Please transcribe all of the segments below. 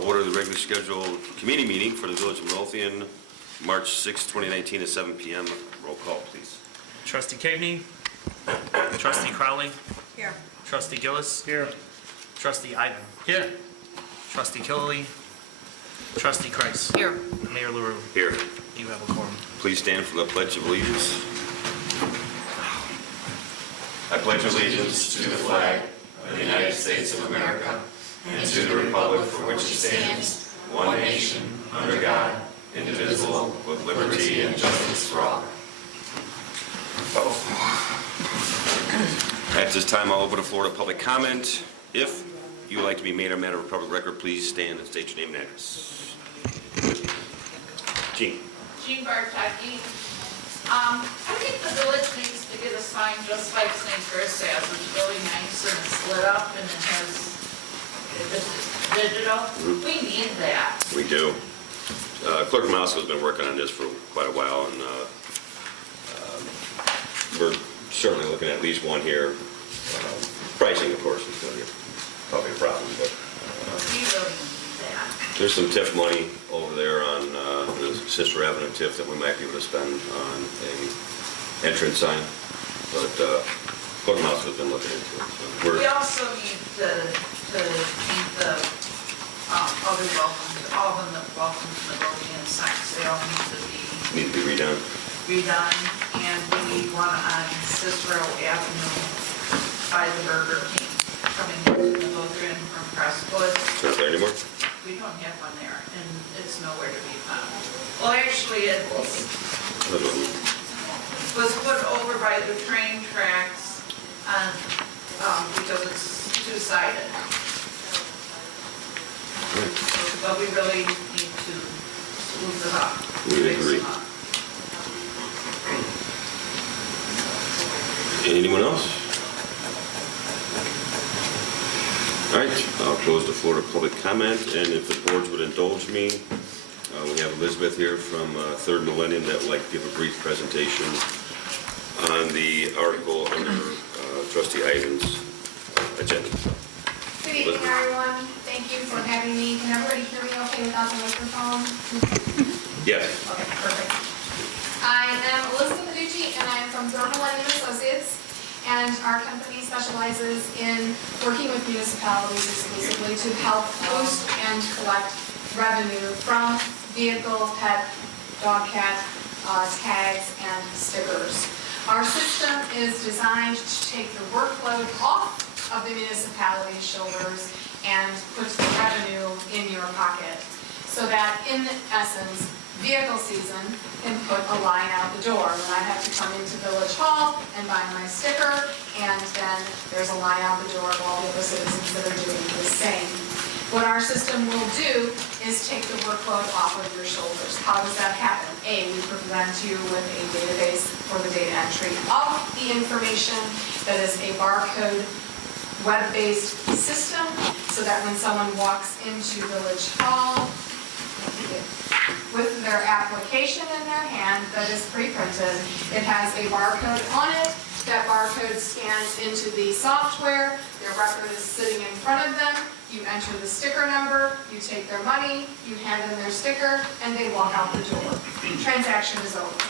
order the regularly scheduled committee meeting for the Village of Midlothian, March 6, 2019 at 7 p.m. Roll call, please. Trustee Caveney. Trustee Crowley. Here. Trustee Gillis. Here. Trustee Ivan. Here. Trustee Killily. Trustee Kreis. Here. Mayor LaRue. Here. You have a quorum. Please stand for the Pledge of Allegiance. I pledge allegiance to the flag of the United States of America and to the republic for which it stands, one nation, under God, indivisible, with liberty and justice for all. At this time, I'll open the floor to public comment. If you would like to be made a matter of public record, please stand and state your name and address. Jean. Jean Bartaki. I think the village needs to get a sign just like St. Chris has. It's really nice and it's lit up and it's digital. We need that. We do. Clerk Mouse has been working on this for quite a while, and we're certainly looking at least one here. Pricing, of course, is going to be probably a problem, but We really need that. there's some TIF money over there on the Sister Avenue TIF that we might be able to spend on a entrance sign, but Clerk Mouse has been looking into it. So We also need to keep the other welcomes, all of the welcome to Midlothian signs. They all need to be redone. redone, and we need one on Cicero Avenue by the Burger King coming into Midlothian from Crestwood. Is that there anymore? We don't have one there, and it's nowhere to be found. Well, actually, it was put over by the train tracks because it's two-sided. But we really need to smooth it up. We fix agree. them up. Anyone else? All right, I'll close the floor to public comment, and if the boards would indulge me, we have Elizabeth here from Third Millennium that would like to give a brief presentation on the article under Trustee Ivan's agenda. Good evening, everyone. Thank you for having me. Can everybody hear me okay without the microphone? Yes. Okay, perfect. I am Elizabeth Aducci, and I am from Third Millennium Associates, and our company specializes in working with municipalities exclusively to help post and collect revenue from vehicle, pet, dog, cat, tags, and stickers. Our system is designed to take the workload off of the municipality's shoulders and put the revenue in your pocket, so that in essence, vehicle season can put a line out the door. When I have to come into Village Hall and buy my sticker, and then there's a line out the door of all the other citizens that are doing the same. What our system will do is take the workload off of your shoulders. How does that happen? A, we present you with a database for the data entry of the information that is a barcode web-based system, so that when someone walks into Village Hall with their application in their hand that is pre-printed, it has a barcode on it. That barcode scans into the software. Their record is sitting in front of them. You enter the sticker number, you take their money, you hand them their sticker, and they walk out the door. Transaction is over.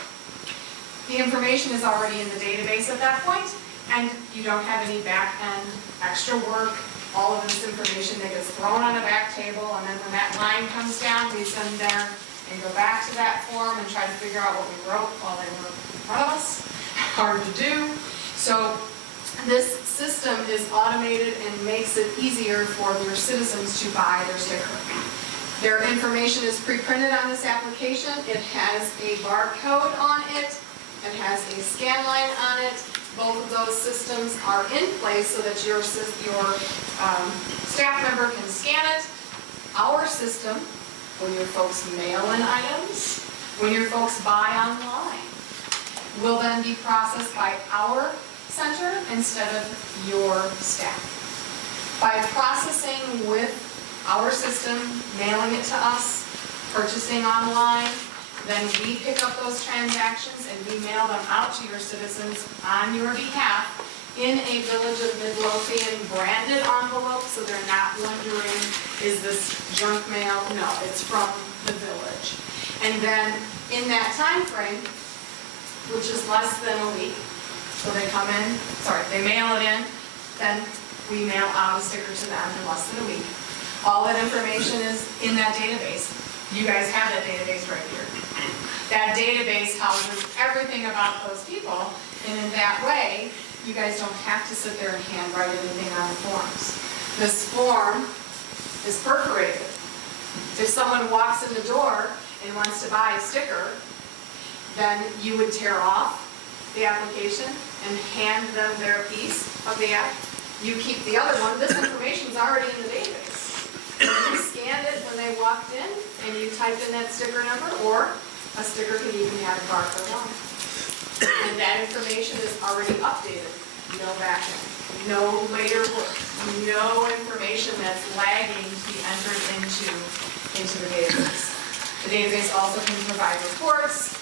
The information is already in the database at that point, and you don't have any back-end extra work. All of this information that gets thrown on a back table, and then when that line comes down, we send there and go back to that form and try to figure out what we wrote while they were in front of us. Hard to do. So this system is automated and makes it easier for your citizens to buy their sticker. Their information is pre-printed on this application. It has a barcode on it. It has a scan line on it. Both of those systems are in place so that your staff member can scan it. Our system, when your folks mail in items, when your folks buy online, will then be processed by our center instead of your staff. By processing with our system, mailing it to us, purchasing online, then we pick up those transactions and we mail them out to your citizens on your behalf in a Village of Midlothian branded envelope, so they're not wondering, is this junk mail? No, it's from the village. And then in that time frame, which is less than a week, so they come in, they mail it in, then we mail out a sticker to them in less than a week. All that information is in that database. You guys have that database right here. That database houses everything about those people, and in that way, you guys don't have to sit there and handwrite anything on the forms. This form is perforated. If someone walks in the door and wants to buy a sticker, then you would tear off the application and hand them their piece of the app. You keep the other one. This information is already in the database. You scanned it when they walked in, and you typed in that sticker number, or a sticker can even have a barcode on it. And that information is already updated. No backend, no later work, no information that's lagging to be entered into the database. The database also can provide reports,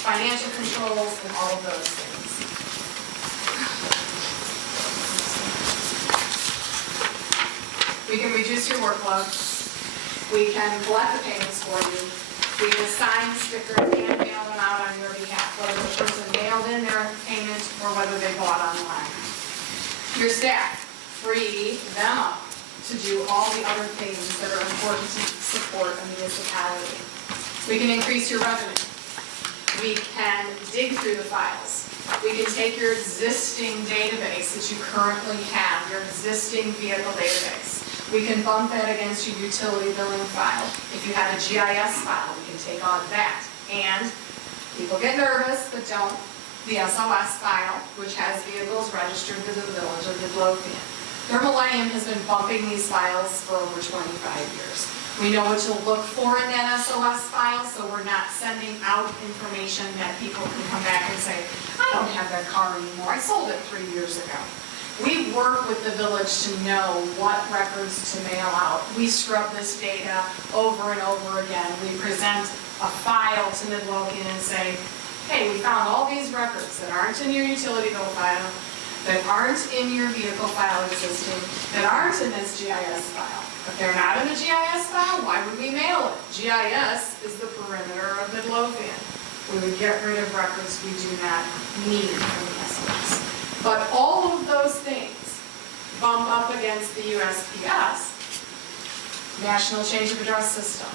financial controls, and all of those things. We can reduce your workload. We can collect the payments for you. We can assign stickers and mail them out on your behalf, whether the person mailed in their payment or whether they bought online. Your staff, free them up to do all the other things that are important to support a municipality. We can increase your revenue. We can dig through the files. We can take your existing database that you currently have, your existing vehicle database. We can bump that against your utility billing file. If you have a GIS file, we can take on that. And people get nervous, but don't. The SOS file, which has vehicles registered to the Village of Midlothian. Millennium has been bumping these files for over 25 years. We know what to look for in that SOS file, so we're not sending out information that people can come back and say, I don't have that car anymore, I sold it 3 years ago. We work with the village to know what records to mail out. We scrub this data over and over again. We present a file to Midlothian and say, hey, we found all these records that aren't in your utility bill file, that aren't in your vehicle file existing, that aren't in this GIS file. If they're not in the GIS file, why would we mail it? GIS is the perimeter of Midlothian. We would get rid of records we do not need from the SOS. But all of those things bump up against the USPS, National Change of Address System,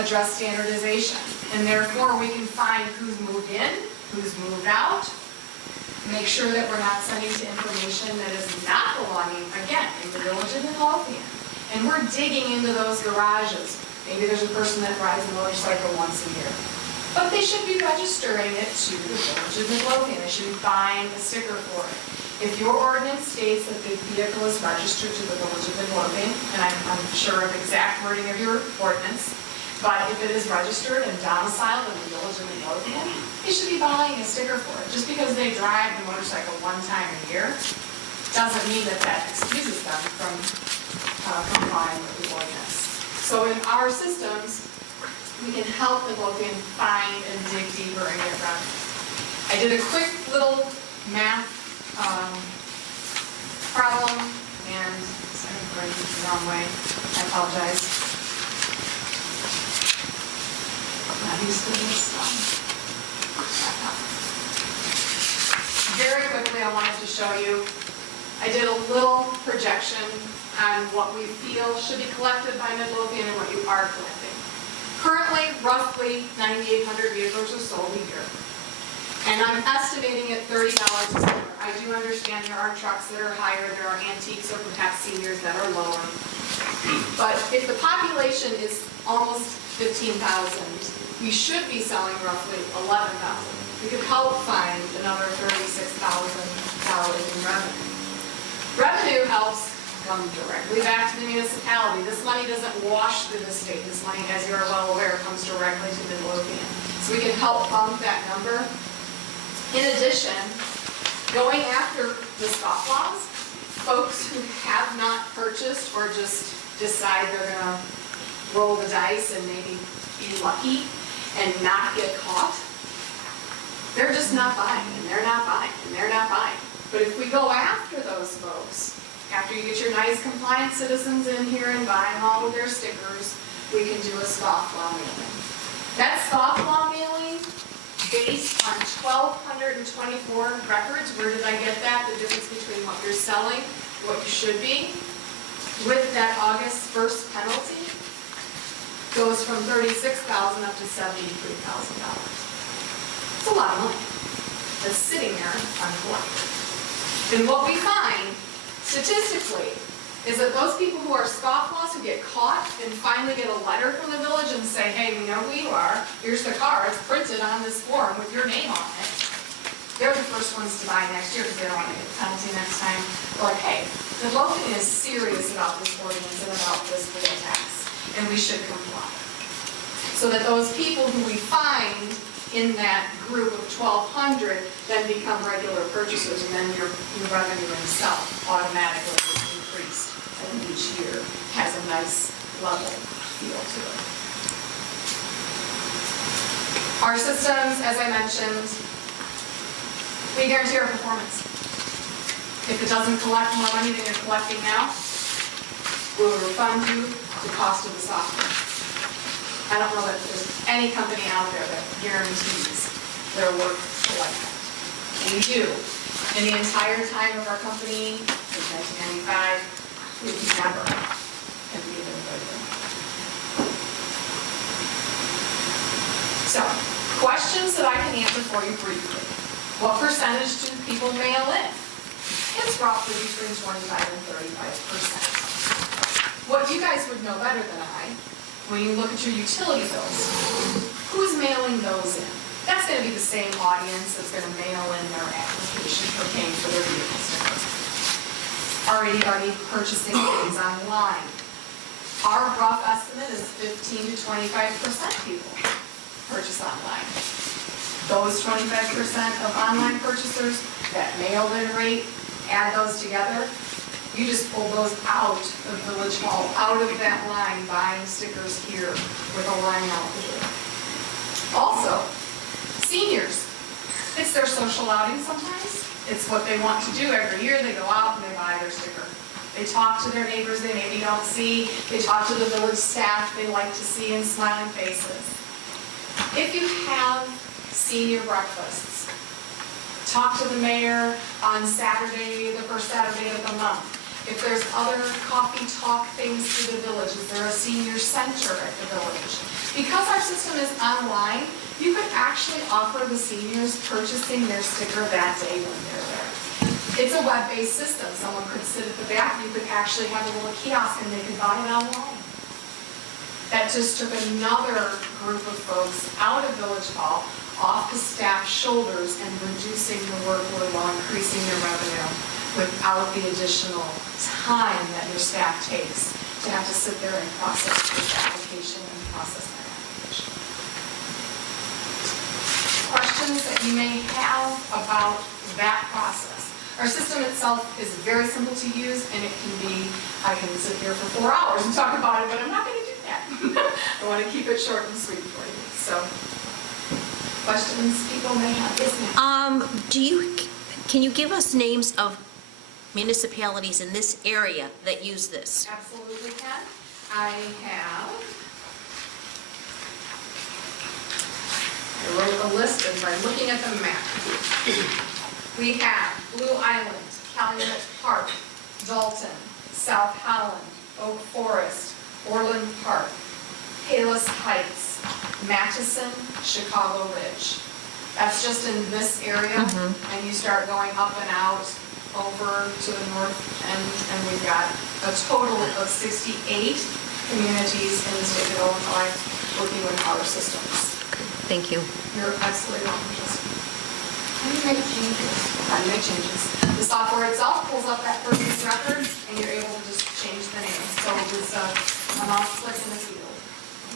address standardization, and therefore we can find who's moved in, who's moved out, make sure that we're not sending to information that is not belonging, again, in the Village of Midlothian. And we're digging into those garages. Maybe there's a person that rides a motorcycle once a year. But they should be registering it to the Village of Midlothian. They should be buying a sticker for it. If your ordinance states that the vehicle is registered to the Village of Midlothian, and I'm sure of the exact wording of your ordinance, but if it is registered and domiciled in the Village of Midlothian, they should be buying a sticker for it. Just because they drive the motorcycle one time a year doesn't mean that that excuses them from complying with the ordinance. So in our systems, we can help Midlothian find and dig deeper and get revenue. I did a quick little math problem, and sorry if I wrote it the wrong way. I apologize. I'm not used to this. Very quickly, I wanted to show you, I did a little projection on what we feel should be collected by Midlothian and what you are collecting. Currently, roughly 9,800 vehicles are sold a year. And I'm estimating at $30 a sticker. I do understand there are trucks that are higher, there are antiques or perhaps seniors that are lower. But if the population is almost 15,000, we should be selling roughly 11,000. We could help find another $36,000 in revenue. Revenue helps come directly back to the municipality. This money doesn't wash through the state. This money, as you are well aware, comes directly to Midlothian. So we can help bump that number. In addition, going after the scofflaws, folks who have not purchased or just decide they're going to roll the dice and maybe be lucky and not get caught, they're just not buying, and they're not buying, and they're not buying. But if we go after those folks, after you get your nice compliant citizens in here and buying all of their stickers, we can do a scofflaw mailing. That scofflaw mailing, based on 1,224 records, where did I get that? The difference between what you're selling, what you should be, with that August 1st penalty, goes from $36,000 up to $73,000. It's a lot of money that's sitting there uncollected. And what we find, statistically, is that those people who are scofflaws, who get caught and finally get a letter from the village and say, hey, we know who you are, here's the car, it's printed on this form with your name on it, they're the first ones to buy next year because they don't want to get the penalty next time. They're like, hey, Midlothian is serious about this ordinance and about this wheel tax, and we should comply. So that those people who we find in that group of 1,200 then become regular purchasers, and then your revenue itself automatically is increased, and each year has a nice level feel to it. Our systems, as I mentioned, we guarantee our performance. If it doesn't collect more money than you're collecting now, we will refund you the cost of the software. I don't know that there's any company out there that guarantees their work like that. We do. In the entire time of our company, since 1995, we've never had to give anybody them. So, questions that I can answer for you briefly. What percentage do people mail in? It's roughly between 25 and 35%. What you guys would know better than I, when you look at your utility bills, who's mailing those in? That's going to be the same audience that's going to mail in their application for paying for their vehicle sticker. Are anybody purchasing things online? Our rough estimate is 15 to 25% people purchase online. Those 25% of online purchasers, that mail-in rate, add those together, you just pull those out of Village Hall, out of that line, buying stickers here with a line out the door. Also, seniors, it's their social outing sometimes. It's what they want to do every year. They go out and they buy their sticker. They talk to their neighbors they maybe don't see. They talk to the village staff they like to see in smiling faces. If you have senior breakfasts, talk to the mayor on Saturday, the first Saturday of the month. If there's other coffee talk things through the village, is there a senior center at the village? Because our system is online, you could actually offer the seniors purchasing their sticker that day when they're there. It's a web-based system. Someone could sit at the back, you could actually have a little kiosk and they could buy it online. That just took another group of folks out of Village Hall, off the staff's shoulders, and reducing the workload while increasing your revenue without the additional time that your staff takes to have to sit there and process this application and process that application. Questions that you may have about that process? Our system itself is very simple to use, and it can be, I can sit here for 4 hours and talk about it, but I'm not going to do that. I want to keep it short and sweet for you. So, questions people may have? Yes, ma'am. Can you give us names of municipalities in this area that use this? Absolutely can. I wrote a list as by looking at the map. We have Blue Island, Calumet Park, Dalton, South Holland, Oak Forest, Orland Park, Palos Heights, Matteson, Chicago Ridge. That's just in this area, and you start going up and out over to the north, and we've got a total of 68 communities in the state of Illinois working with our systems. Thank you. You're absolutely welcome, Justin. How do you make changes? How do you make changes? The software itself pulls up that person's record, and you're able to just change the name. So it's a mouse click in the field.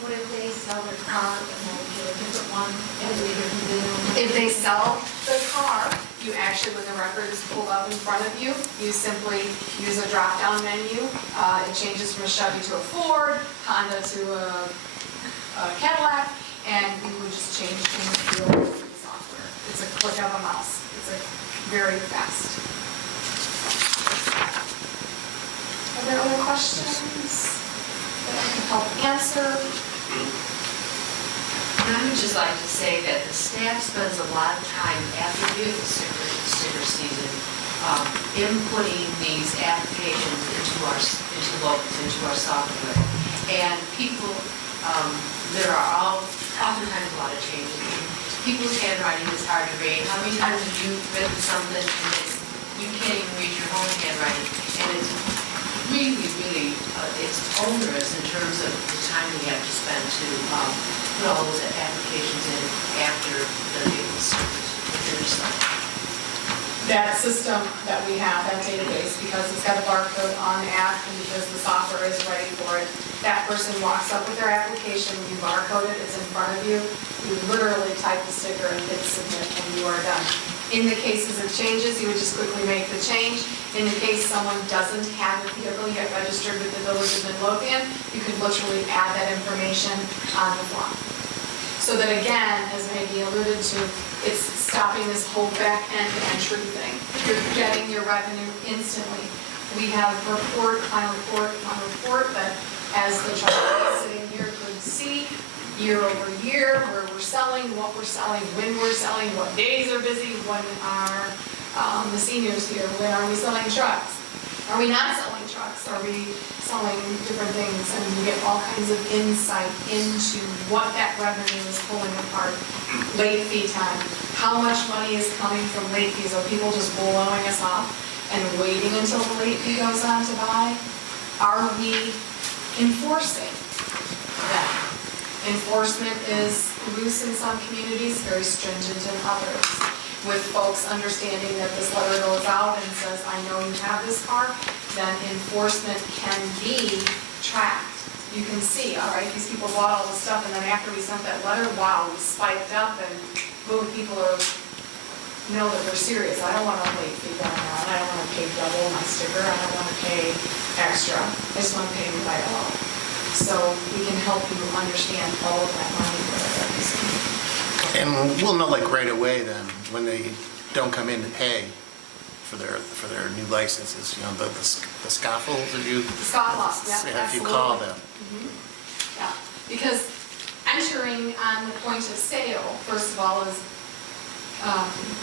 What if they sell their car and then get a different one, and a different bill? If they sell the car, you actually, when the record is pulled up in front of you, you simply use a drop-down menu. It changes from a Chevy to a Ford, Honda to a Cadillac, and you would just change in the field of the software. It's a click of a mouse. It's a very fast there other questions that I can help answer? And I would just like to say that the staff spends a lot of time after the sticker season, inputting these applications into our software. And people, there are oftentimes a lot of changes. People's handwriting is hard to read. How many times have you written something and you can't even read your own handwriting? And it's really, it's onerous in terms of the time we have to spend to put all those applications in after the finish something. That system that we have, that database, because it's got a barcode on the app and because the software is ready for it, that person walks up with their application, you barcode it, it's in front of you, you literally type the sticker and hit submit and you are done. In the cases of changes, you would just quickly make the change. In the case someone doesn't have a vehicle yet registered with the Village of Midlothian, you could literally add that information on the form. So that again, as Maggie alluded to, it's stopping this whole back-end entry thing. You're getting your revenue instantly. We have final report that as the trustee sitting here could see, year over year, where we're selling, what we're selling, when we're selling, what days are busy, when are the seniors here, when are we selling trucks? Are we not selling trucks? Are we selling different things? And you get all kinds of insight into what that revenue is pulling apart. Late fee time. How much money is coming from late fees? Are people just blowing us off and waiting until the late fee goes on to buy? Are we enforcing that? Enforcement is loose in some communities, very stringent in others. With folks understanding that this letter goes out and says, I know you have this car, then enforcement can be tracked. You can see, all right, these people bought all this stuff, and then after we sent that letter, wow, we spiked up, and boom, people know that they're serious. I don't want a late fee going on. I don't want to pay double my sticker. I don't want to pay extra. I just want to pay by all. So we can help you understand all of that money that they're using. And we'll know like right away then, when they don't come in to pay for their new licenses, you know, the scoffles, if you, Scofflaws, yeah, if you call absolutely. them. Yeah, because entering on the point of sale, first of all, is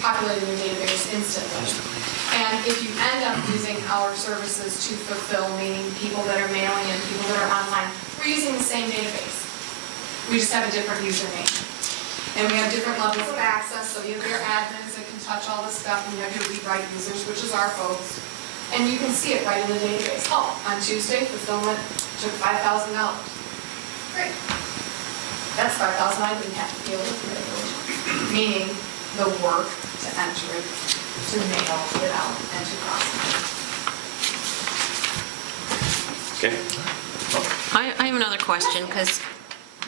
populating your database instantly. And if you end up using our services to fulfill, meaning people that are mailing and people that are online, we're using the same database. We just have a different username. And we have different levels of access, so you have your admins that can touch all this stuff, and you have your read-write users, which is our folks. And you can see it right in the database. Oh, on Tuesday, fulfillment took $5,000. Great. That's $5,000 I didn't have to deal with in the village. Meaning the work to enter it, to mail it out, and to process it. Okay. I have another question, because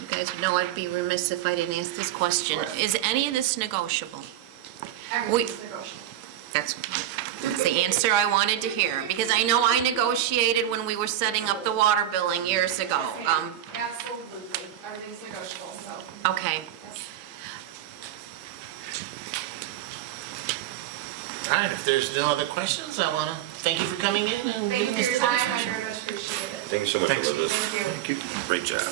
you guys know I'd be remiss if I didn't ask this question. Is any of this negotiable? Everything's negotiable. That's the answer I wanted to hear, because I know I negotiated when we were setting up the water billing years ago. Absolutely. Everything's negotiable, so. Okay. Yes. All right, if there's no other questions, I want to thank you for coming in and Thank you giving for us your the time. I information. very much appreciate it. Thank you so much, Thanks. Elizabeth. Thank you. Great job.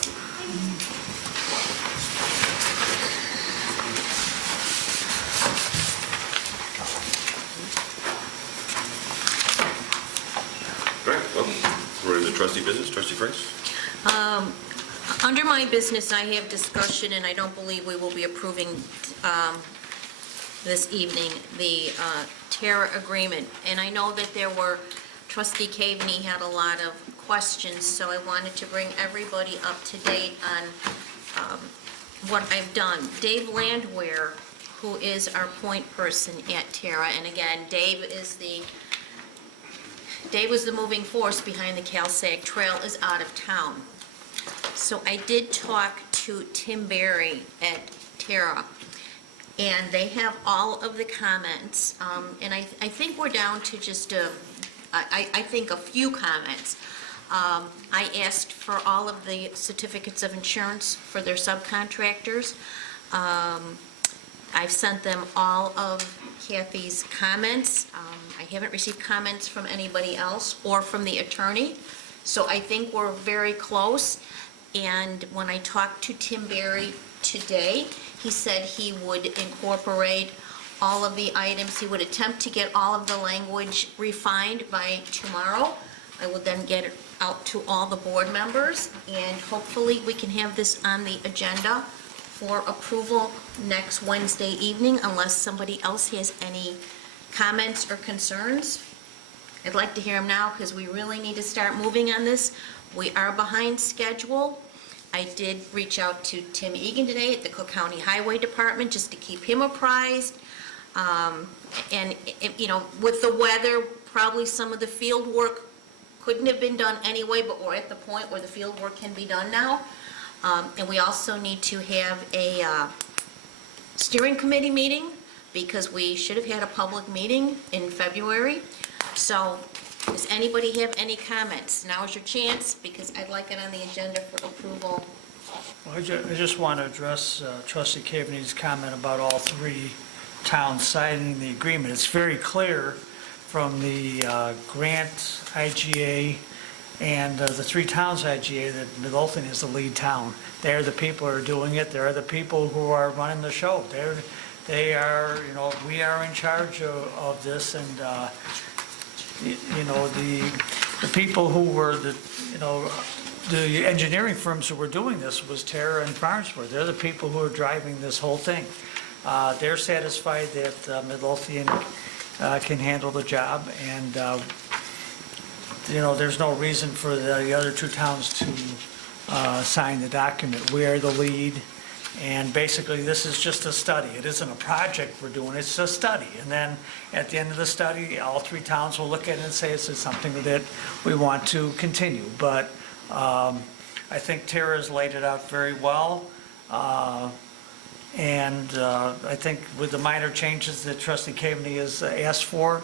All right, well, we're in the trustee business. Trustee Price? Under my business, I have discussion, and I don't believe we will be approving this evening, the Terra agreement. And I know that there were, Trustee Caveney had a lot of questions, so I wanted to bring everybody up to date on what I've done. Dave Landwehr, who is our point person at Terra, and again, Dave was the moving force behind the CalSAG Trail, is out of town. So I did talk to Tim Berry at Terra, and they have all of the comments, and I think we're down to just I think a few comments. I asked for all of the certificates of insurance for their subcontractors. I've sent them all of Kathy's comments. I haven't received comments from anybody else or from the attorney, so I think we're very close. And when I talked to Tim Berry today, he said he would incorporate all of the items. He would attempt to get all of the language refined by tomorrow. I will then get it out to all the board members, and hopefully we can have this on the agenda for approval next Wednesday evening, unless somebody else has any comments or concerns. I'd like to hear them now, because we really need to start moving on this. We are behind schedule. I did reach out to Tim Egan today at the Cook County Highway Department, just to keep him apprised. And, with the weather, probably some of the field work couldn't have been done anyway, but we're at the point where the field work can be done now. And we also need to have a steering committee meeting, because we should have had a public meeting in February. So, does anybody have any comments? Now is your chance, because I'd like it on the agenda for approval. Well, I just want to address Trustee Cavaney's comment about all three towns signing the agreement. It's very clear from the grant IGA and the three towns IGA that Midlothian is the lead town. They're the people who are doing it. They're the people who are running the show. They are, we are in charge of this, and the people who were the engineering firms who were doing this was Terra and Farnsworth. They're the people who are driving this whole thing. They're satisfied that Midlothian can handle the job, and there's no reason for the other two towns to sign the document. We are the lead, and basically this is just a study. It isn't a project we're doing, it's a study. And then at the end of the study, all three towns will look at it and say, this is something that we want to continue. But I think Tara's laid it out very well. And I think with the minor changes that Trustee Cavaney has asked for,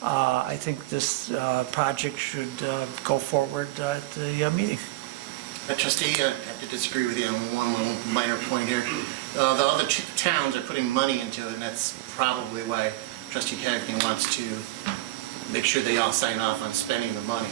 I think this project should go forward at the meeting. Trustee, I have to disagree with you on one little minor point here. The other towns are putting money into it, and that's probably why Trustee Cavaney wants to make sure they all sign off on spending the money.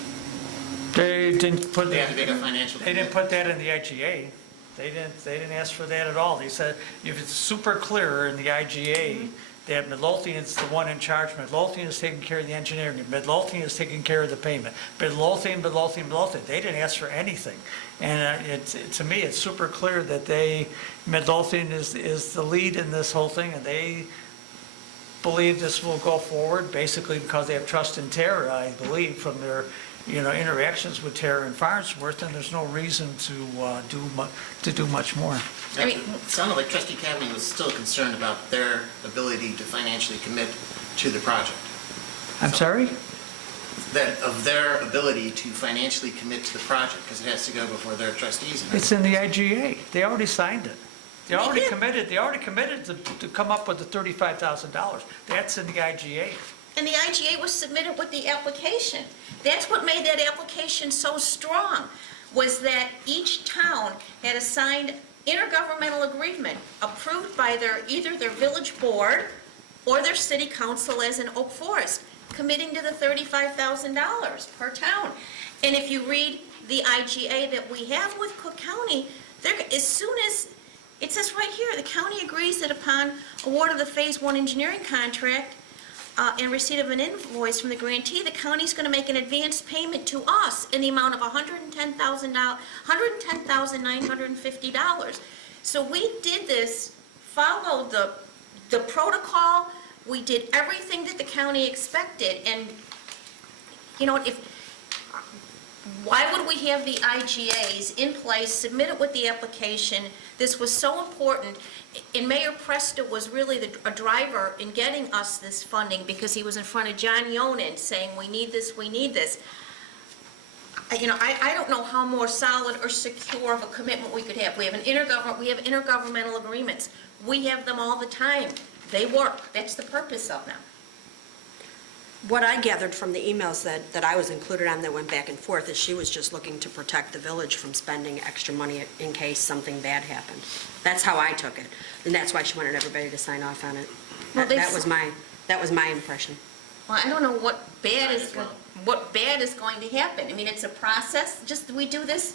They didn't put They that. have to make a financial They didn't put that in the IGA. They didn't ask for that at all. They said, if it's super clear in the IGA that Midlothian is the one in charge, Midlothian is taking care of the engineering, Midlothian is taking care of the payment, Midlothian. They didn't ask for anything. And to me, it's super clear that Midlothian is the lead in this whole thing, and they believe this will go forward, basically because they have trust in Tara, I believe, from their interactions with Tara and Farnsworth, and there's no reason to do much more. It sounded like Trustee Cavaney was still concerned about their ability to financially commit to the project. I'm sorry? That of their ability to financially commit to the project, because it has to go before their trustees. It's in the IGA. They already signed it. They already did. committed to come up with the $35,000. That's in the IGA. And the IGA was submitted with the application. That's what made that application so strong, was that each town had a signed intergovernmental agreement approved by either their village board or their city council as in Oak Forest, committing to the $35,000 per town. And if you read the IGA that we have with Cook County, as soon as, it says right here, the county agrees that upon award of the Phase 1 engineering contract, and receipt of an invoice from the grantee, the county's going to make an advance payment to us in the amount of $110,950. So we did this, followed the protocol. We did everything that the county expected, and why would we have the IGAs in place, submit it with the application? This was so important, and Mayor Presta was really a driver in getting us this funding, because he was in front of John Yonan saying, we need this, we need this. I don't know how more solid or secure of a commitment we could have. We have intergovernmental agreements. We have them all the time. They work. That's the purpose of them. What I gathered from the emails that I was included on that went back and forth is she was just looking to protect the village from spending extra money in case something bad happened. That's how I took it, and that's why she wanted everybody to sign off on it. Well, That was my impression. Well, I don't know what bad is going to happen. I mean, it's a process, just, we do this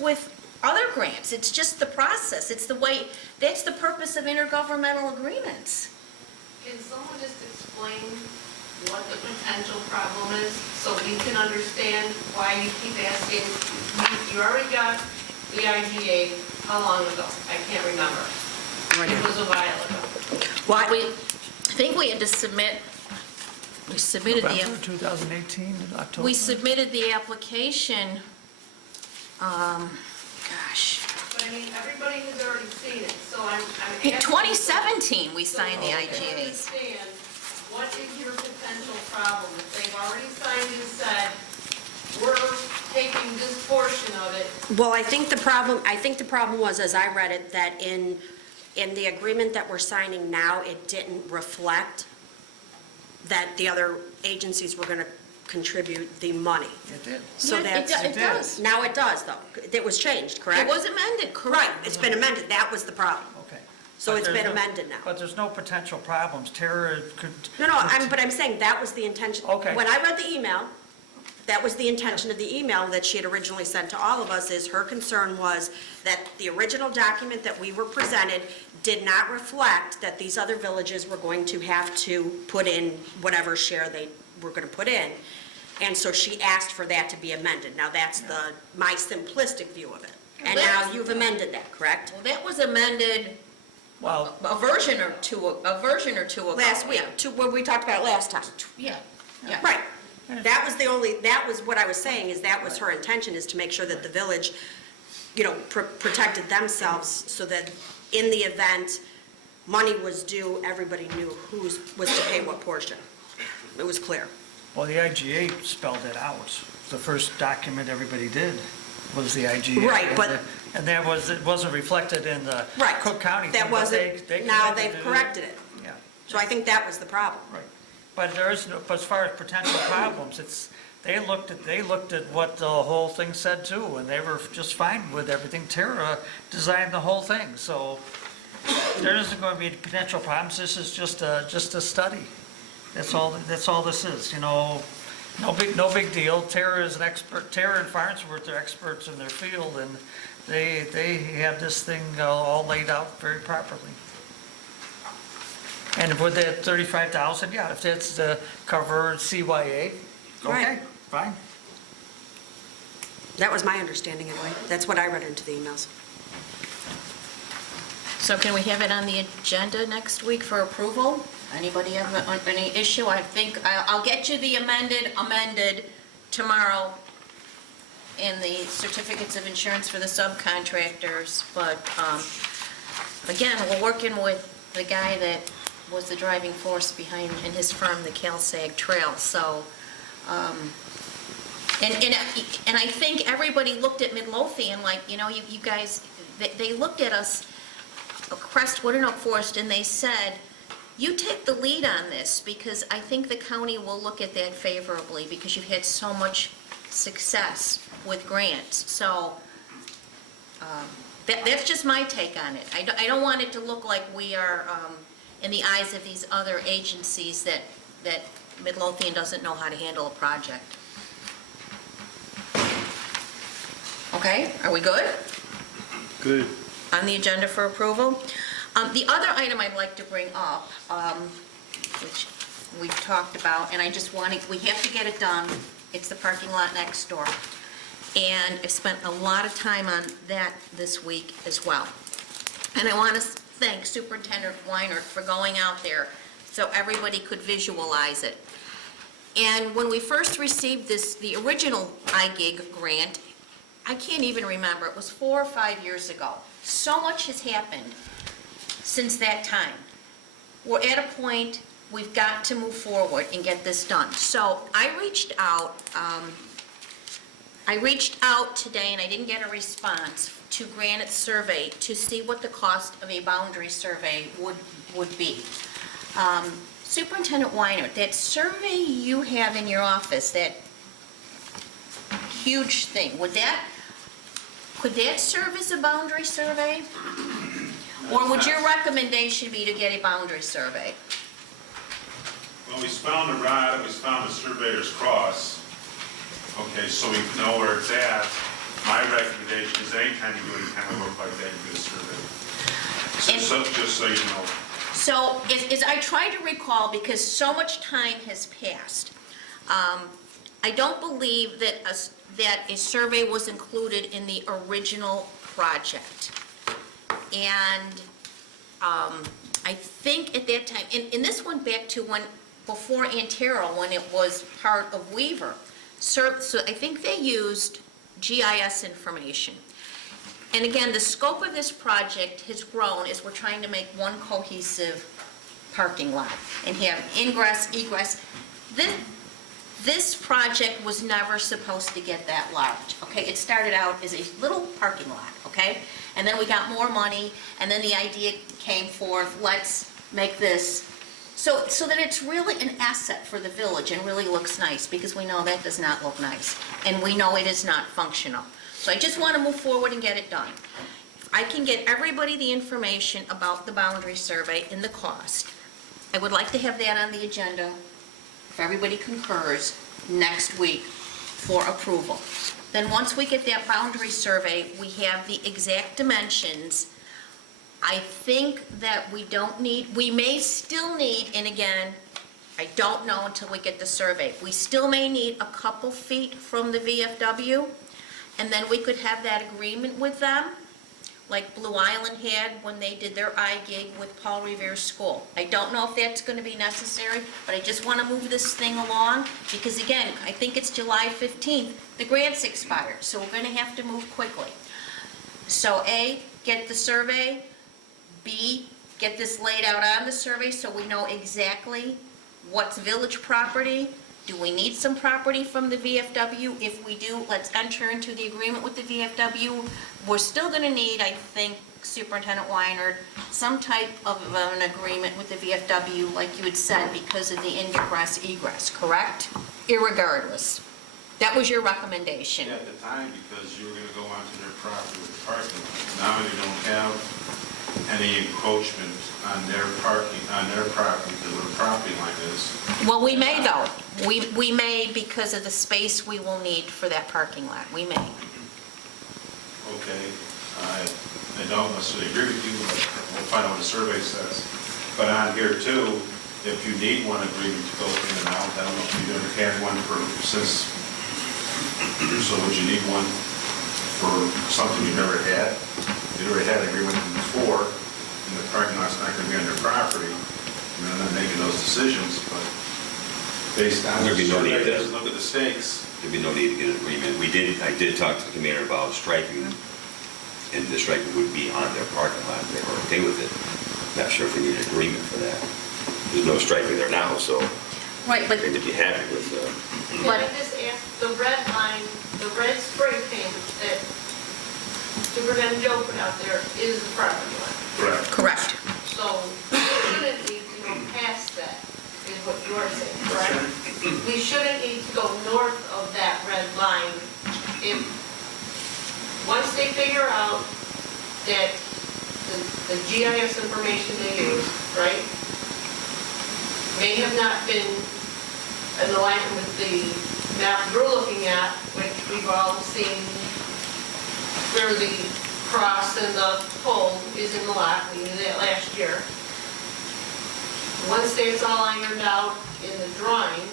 with other grants. It's just the process. It's the way, that's the purpose of intergovernmental agreements. Can someone just explain what the potential problem is, so we can understand why you keep asking? You already got the IGA, how long ago? I can't remember. It was a while ago. Well, I think we had to we submitted November 2018, in October. we submitted the application, gosh, But I mean, everybody has already seen it, so I'm in asking. 2017, we signed the So IGAs. understand, what is your potential problem? If they've already signed and said, we're taking this portion of it, Well, I think the problem was, as I read it, that in the agreement that we're signing now, it didn't reflect that the other agencies were going to contribute the money. It did. So Yeah, that's, it does. now it does, though. It was changed, correct? It was amended, correct. Right, it's been amended. That was the problem. Okay. So But it's there's been no- amended now. But there's no potential problems. Tara could. No, but I'm saying that was the intention. Okay. When I read the email, that was the intention of the email that she had originally sent to all of us, is her concern was that the original document that we were presented did not reflect that these other villages were going to have to put in whatever share they were going to put in. And so she asked for that to be amended. Now, that's my simplistic view of it. And now you've amended that, correct? Well, that was amended Well, a version or two ago. Last week, what we talked about last time. Yeah, yeah. Right. That was what I was saying, is that was her intention, is to make sure that the village, protected themselves so that in the event money was due, everybody knew who was to pay what portion. It was clear. well, the IGA spelled it out. The first document everybody did was the IGA. Right, but- And that it wasn't reflected in the Right. Cook County thing. That but wasn't, they now corrected they've corrected it. Yeah, So I think that was the problem. right. But there is no, but as far as potential problems, they looked at what the whole thing said too, and they were just fine with everything. Tara designed the whole thing, so there isn't going to be potential problems. This is just a study. That's all this is, no big deal. Tara is an expert. Tara and Farnsworth are experts in their field, and they have this thing all laid out very properly. And with that 35,000, yeah, if that's to cover CYA, okay, Right. fine. That was my understanding anyway. That's what I read into the emails. So can we have it on the agenda next week for approval? Anybody have any issue? I think I'll get you the amended tomorrow in the certificates of insurance for the subcontractors. But again, we're working with the guy that was the driving force behind, in his firm, the CalSag Trail. So, and I think everybody looked at Midlothian like, you guys, they looked at us, Crestwood and Oak Forest, and they said, you take the lead on this, because I think the county will look at that favorably, because you've had so much success with grants. So that's just my take on it. I don't want it to look like we are, in the eyes of these other agencies, that Midlothian doesn't know how to handle a project. Okay, are we good? Good. On the agenda for approval. The other item I'd like to bring up, which we've talked about, and we have to get it done, it's the parking lot next door. And I've spent a lot of time on that this week as well. And I want to thank Superintendent Weinert for going out there so everybody could visualize it. And when we first received the original iGig grant, I can't even remember, it was 4 or 5 years ago. So much has happened since that time. We're at a point, we've got to move forward and get this done. So I reached out today, and I didn't get a response, to Granite Survey to see what the cost of a boundary survey would be. Superintendent Weiner, that survey you have in your office, that huge thing, could that serve as a boundary survey? Or would your recommendation be to get a boundary survey? Well, we found a rod, we found a surveyor's cross. Okay, so we know where it's at. My recommendation is anytime you do any kind of work like that, you do a survey. And- So, just so you know. So, as I try to recall, because so much time has passed, I don't believe that a survey was included in the original project. And I think at that time, and this went back to when, before Antero, when it was part of Weaver. So I think they used GIS information. And again, the scope of this project has grown as we're trying to make one cohesive parking lot and have ingress, egress. This project was never supposed to get that large, okay? It started out as a little parking lot, okay? And then we got more money, and then the idea came forth, let's make this, so that it's really an asset for the village and really looks nice, because we know that does not look nice, and we know it is not functional. So I just want to move forward and get it done. If I can get everybody the information about the boundary survey and the cost, I would like to have that on the agenda, if everybody concurs, next week for approval. Then once we get that boundary survey, we have the exact dimensions. I think that we may still need, and again, I don't know until we get the survey, we still may need a couple feet from the VFW, and then we could have that agreement with them, like Blue Island had when they did their I-gig with Paul Revere's school. I don't know if that's going to be necessary, but I just want to move this thing along, because again, I think it's July 15th, the grants expire, so we're going to have to move quickly. So A, get the survey, B, get this laid out on the survey so we know exactly what's village property. Do we need some property from the VFW? If we do, let's enter into the agreement with the VFW. We're still going to need, I think, Superintendent Weiner, some type of an agreement with the VFW, like you had said, because of the ingress egress, correct? Irregardless. That was your recommendation. At the time, because you were going to go onto their property with parking. Now you don't have any encroachment on their parking, on their property, because where the property line is. Well, we may though. We may because of the space we will need for that parking lot. We may. Okay, I don't necessarily agree with you, but we'll find out what the survey says. But on here too, if you need one agreement to go in and out, I don't know if you've ever had one since, so would you need one for something you never had? You never had an agreement before, and the parking lot's not going to be on their property, and they're not making those decisions, but based on the There'd be no need survey, to- just look at the stakes. There'd be no need to get an agreement. I did talk to the commander about striping, and the striping would be on their parking lot. They were okay with it. Not sure if we need an agreement for that. There's no striping there now, so Right, but they'd be happy with Can I just ask, the red line, the red spray paint that Superintendent Joe put out there is the property line. Correct. correct. So we shouldn't need to go past that, is what you're saying, correct? We shouldn't need to go north of that red line if, once they figure out that the GIS information they use, right, may have not been in alignment with the map we're looking at, which we've all seen where the cross and the pole is in the lot, we knew that last year. Once it's all ironed out in the drawing,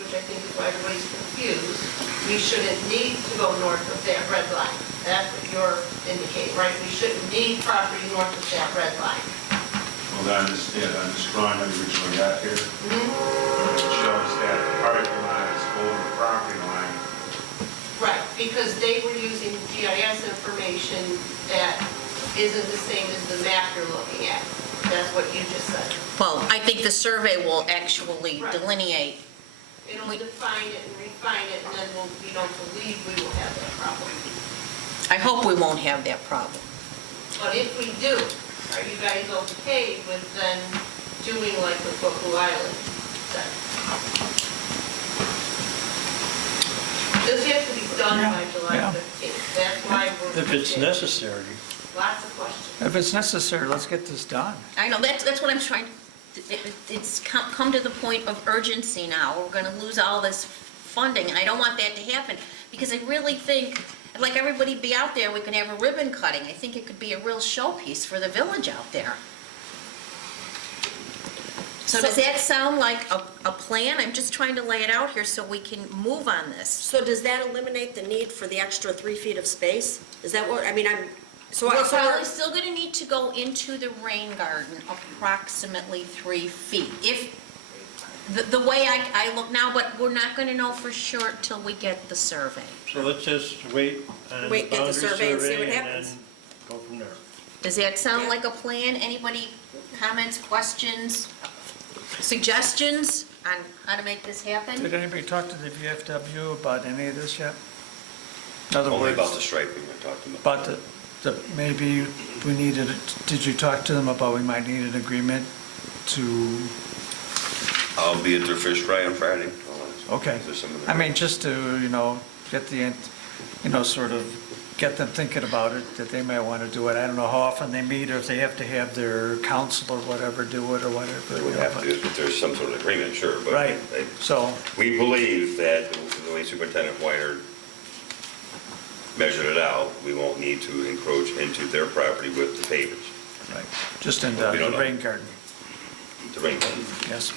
which I think is why everybody's confused, we shouldn't need to go north of that red line. That's what you're indicating, right? We shouldn't need property north of that red line. Well, on this drawing that we originally got here, it shows that the parking lot is over the property line. Right, because they were using GIS information that isn't the same as the map you're looking at. That's what you just said. Well, I think the survey will actually Right. delineate. It'll define it and refine it, and then we don't believe we will have that problem. I hope we won't have that problem. But if we do, are you guys okay with then doing like the Blue Island said. This has to be done by July Yeah. 15th. That's why we're. If it's necessary. Lots of questions. If it's necessary, let's get this done. I know, that's what I'm trying, it's come to the point of urgency now. We're gonna lose all this funding, and I don't want that to happen, because I really think, I'd like everybody to be out there, we can have a ribbon cutting. I think it could be a real showpiece for the village out there. So does that sound like a plan? I'm just trying to lay it out here so we can move on this. So does that eliminate the need for the extra 3 feet of space? Is that what, I mean, We're probably still gonna need to go into the rain garden approximately 3 feet. If, the way I look now, but we're not gonna know for sure till we get the survey. So let's just wait on the Wait, get the boundary survey and see what survey and happens. then go from there. Does that sound Yeah. like a plan? Anybody, comments, questions, suggestions on how to make this happen? Did anybody talk to the VFW about any of this yet? In other Only words, about the striping I talked to them about maybe we needed, did you talk to them about we might need an agreement to, Albeit their fish fry on Friday. okay. Is there some of I the- mean, just to, get the, sort of get them thinking about it, that they might want to do it. I don't know how often they meet, or if they have to have their council or whatever do it, or whatever. They would have to, if there's some sort of agreement, sure, but. Right, so, We believe that the way Superintendent Weiner measured it out, we won't need to encroach into their property with the pavers, right, just in We the don't know. rain garden, the rain garden. yes.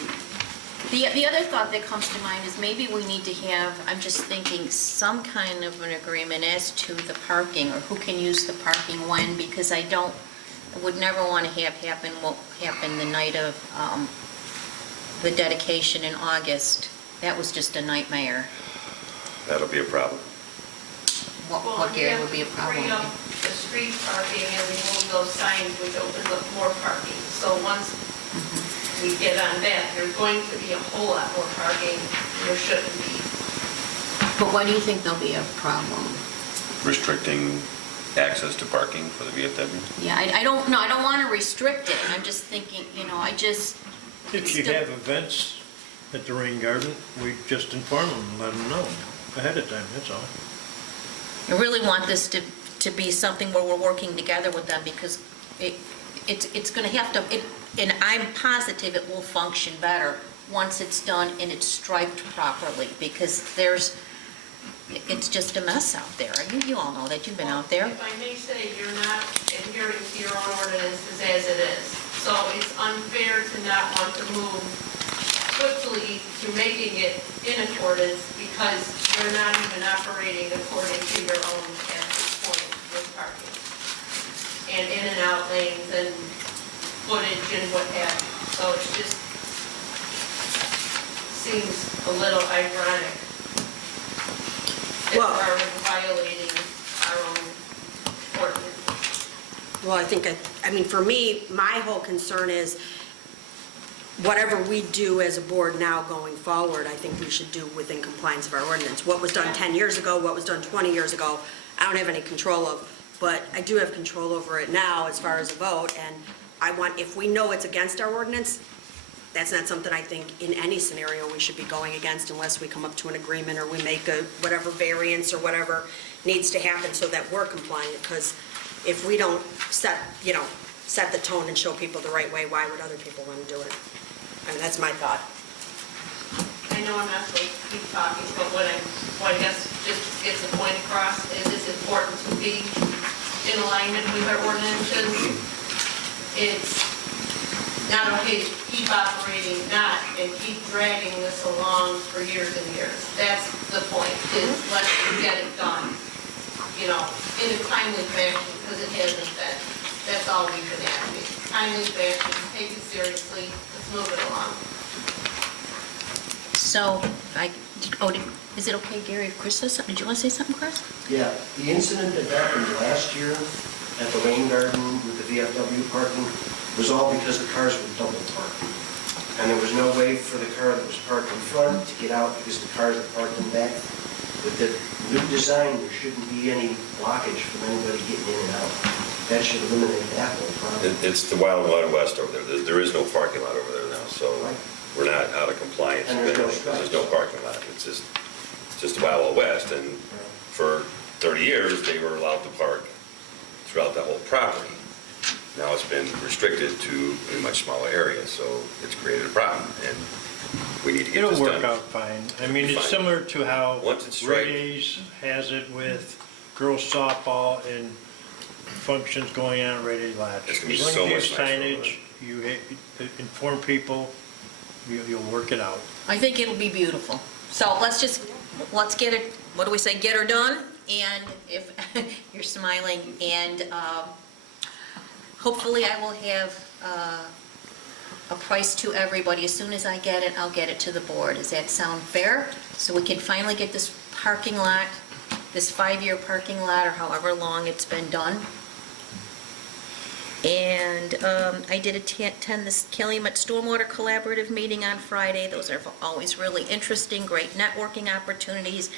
The other thought that comes to mind is maybe we need to have, I'm just thinking, some kind of an agreement as to the parking, or who can use the parking when, because I would never want to have happen what happened the night of the dedication in August. That was just a nightmare. That'll be a problem. What, Gary, would be a problem? Free up the street parking and remove those signs, which opens up more parking. So once we get on that, there's going to be a whole lot more parking. There shouldn't be. But why do you think there'll be a problem? Restricting access to parking for the VFW? Yeah, I don't know, I don't want to restrict it. I'm just thinking, If you have events at the rain garden, we just inform them and let them know ahead of time, that's all. I really want this to be something where we're working together with them, because it's going to have to, and I'm positive it will function better once it's done and it's striped properly, because it's just a mess out there. You all know that, you've been out there. If I may say, you're not adhering to your own ordinances as it is. So it's unfair to not want to move quickly to making it in accordance, because you're not even operating according to your own at this point with parking. And in and out lanes and footage and what have you. So it just seems a little ironic that Well- we're violating our own ordinance. Well, I mean, for me, my whole concern is whatever we do as a board now going forward, I think we should do within compliance of our ordinance. What was done 10 years ago, what was done 20 years ago, I don't have any control of, but I do have control over it now as far as a vote, and if we know it's against our ordinance, that's not something I think in any scenario we should be going against unless we come up to an agreement or we make whatever variance or whatever needs to happen so that we're compliant, because if we don't set the tone and show people the right way, why would other people want to do it? I mean, that's my thought. I know I'm not supposed to keep talking, but what I guess just gets the point across is it's important to be in alignment with our ordinances. It's not okay to keep operating not and keep dragging this along for years and years. That's the point, is let's get it done, in a timely fashion, because it hasn't been. That's all we've been asking. Timely fashion, take it seriously, let's move it along. So, is it okay, Gary, if Chris says something? Did you want to say something, Chris? Yeah, the incident that happened last year at the rain garden with the VFW parking was all because the cars were double parked. And there was no way for the car that was parked in front to get out because the cars were parked in back. With the new design, there shouldn't be any blockage from anybody getting in and out. that should eliminate that whole problem. It's the Wild West over there. There is no parking lot over there now, so we're not out of compliance. And there's no There's no parking lot. It's just the Wild West, and for 30 years, they were allowed to park throughout the whole property. Now it's been restricted to a much smaller area, so it's created a problem, and we need to get It'll this done. work out fine. I mean, it's Fine. similar to how Once it's straight. Ray's has it with girls softball and functions going on at Ray Lodge. It's gonna be As long so as you much have nicer over signage, you inform people, you'll work it out. I think it'll be beautiful. So let's get it, what do we say, get her done? And if, you're smiling, and hopefully I will have a price to everybody. As soon as I get it, I'll get it to the board. Does that sound fair? So we can finally get this parking lot, this 5-year parking lot, or however long it's been done. And I did attend this Calumet Stormwater Collaborative meeting on Friday. Those are always really interesting, great networking opportunities.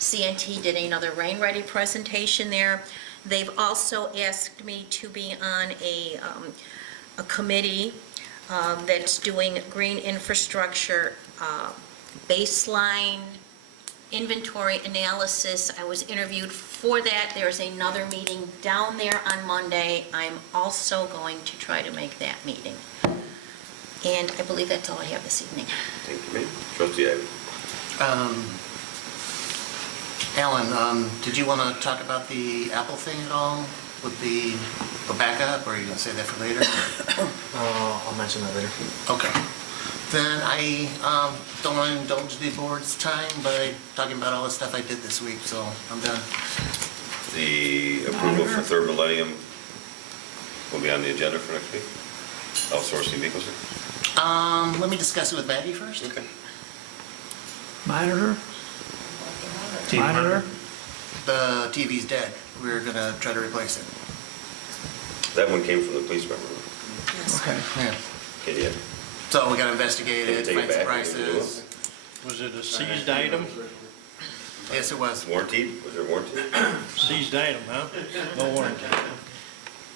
CNT did another rain-ready presentation there. They've also asked me to be on a committee that's doing green infrastructure baseline inventory analysis. I was interviewed for that. There's another meeting down there on Monday. I'm also going to try to make that meeting. And I believe that's all I have this evening. Thank you, ma'am. Trustee Ivey. Alan, did you want to talk about the Apple thing at all with the backup, or are you going to say that for later? I'll mention that later. Okay. Then I don't want to indulge the board's time by talking about all the stuff I did this week, so I'm done. The approval for Third Millennium will be on the agenda for next week? Outsourcing vehicles? Let me discuss it with Maggie first. Okay. Monitor? Monitor? The TV's dead. We're going to try to replace it. That one came from the police department. Okay. Yeah. Okay, yeah. So we got to investigate Can you it, take it find some back? Can you do prices. Was it a seized item? Yes, it was. Warranty? Was there warranty? Seized item, huh? No warranty.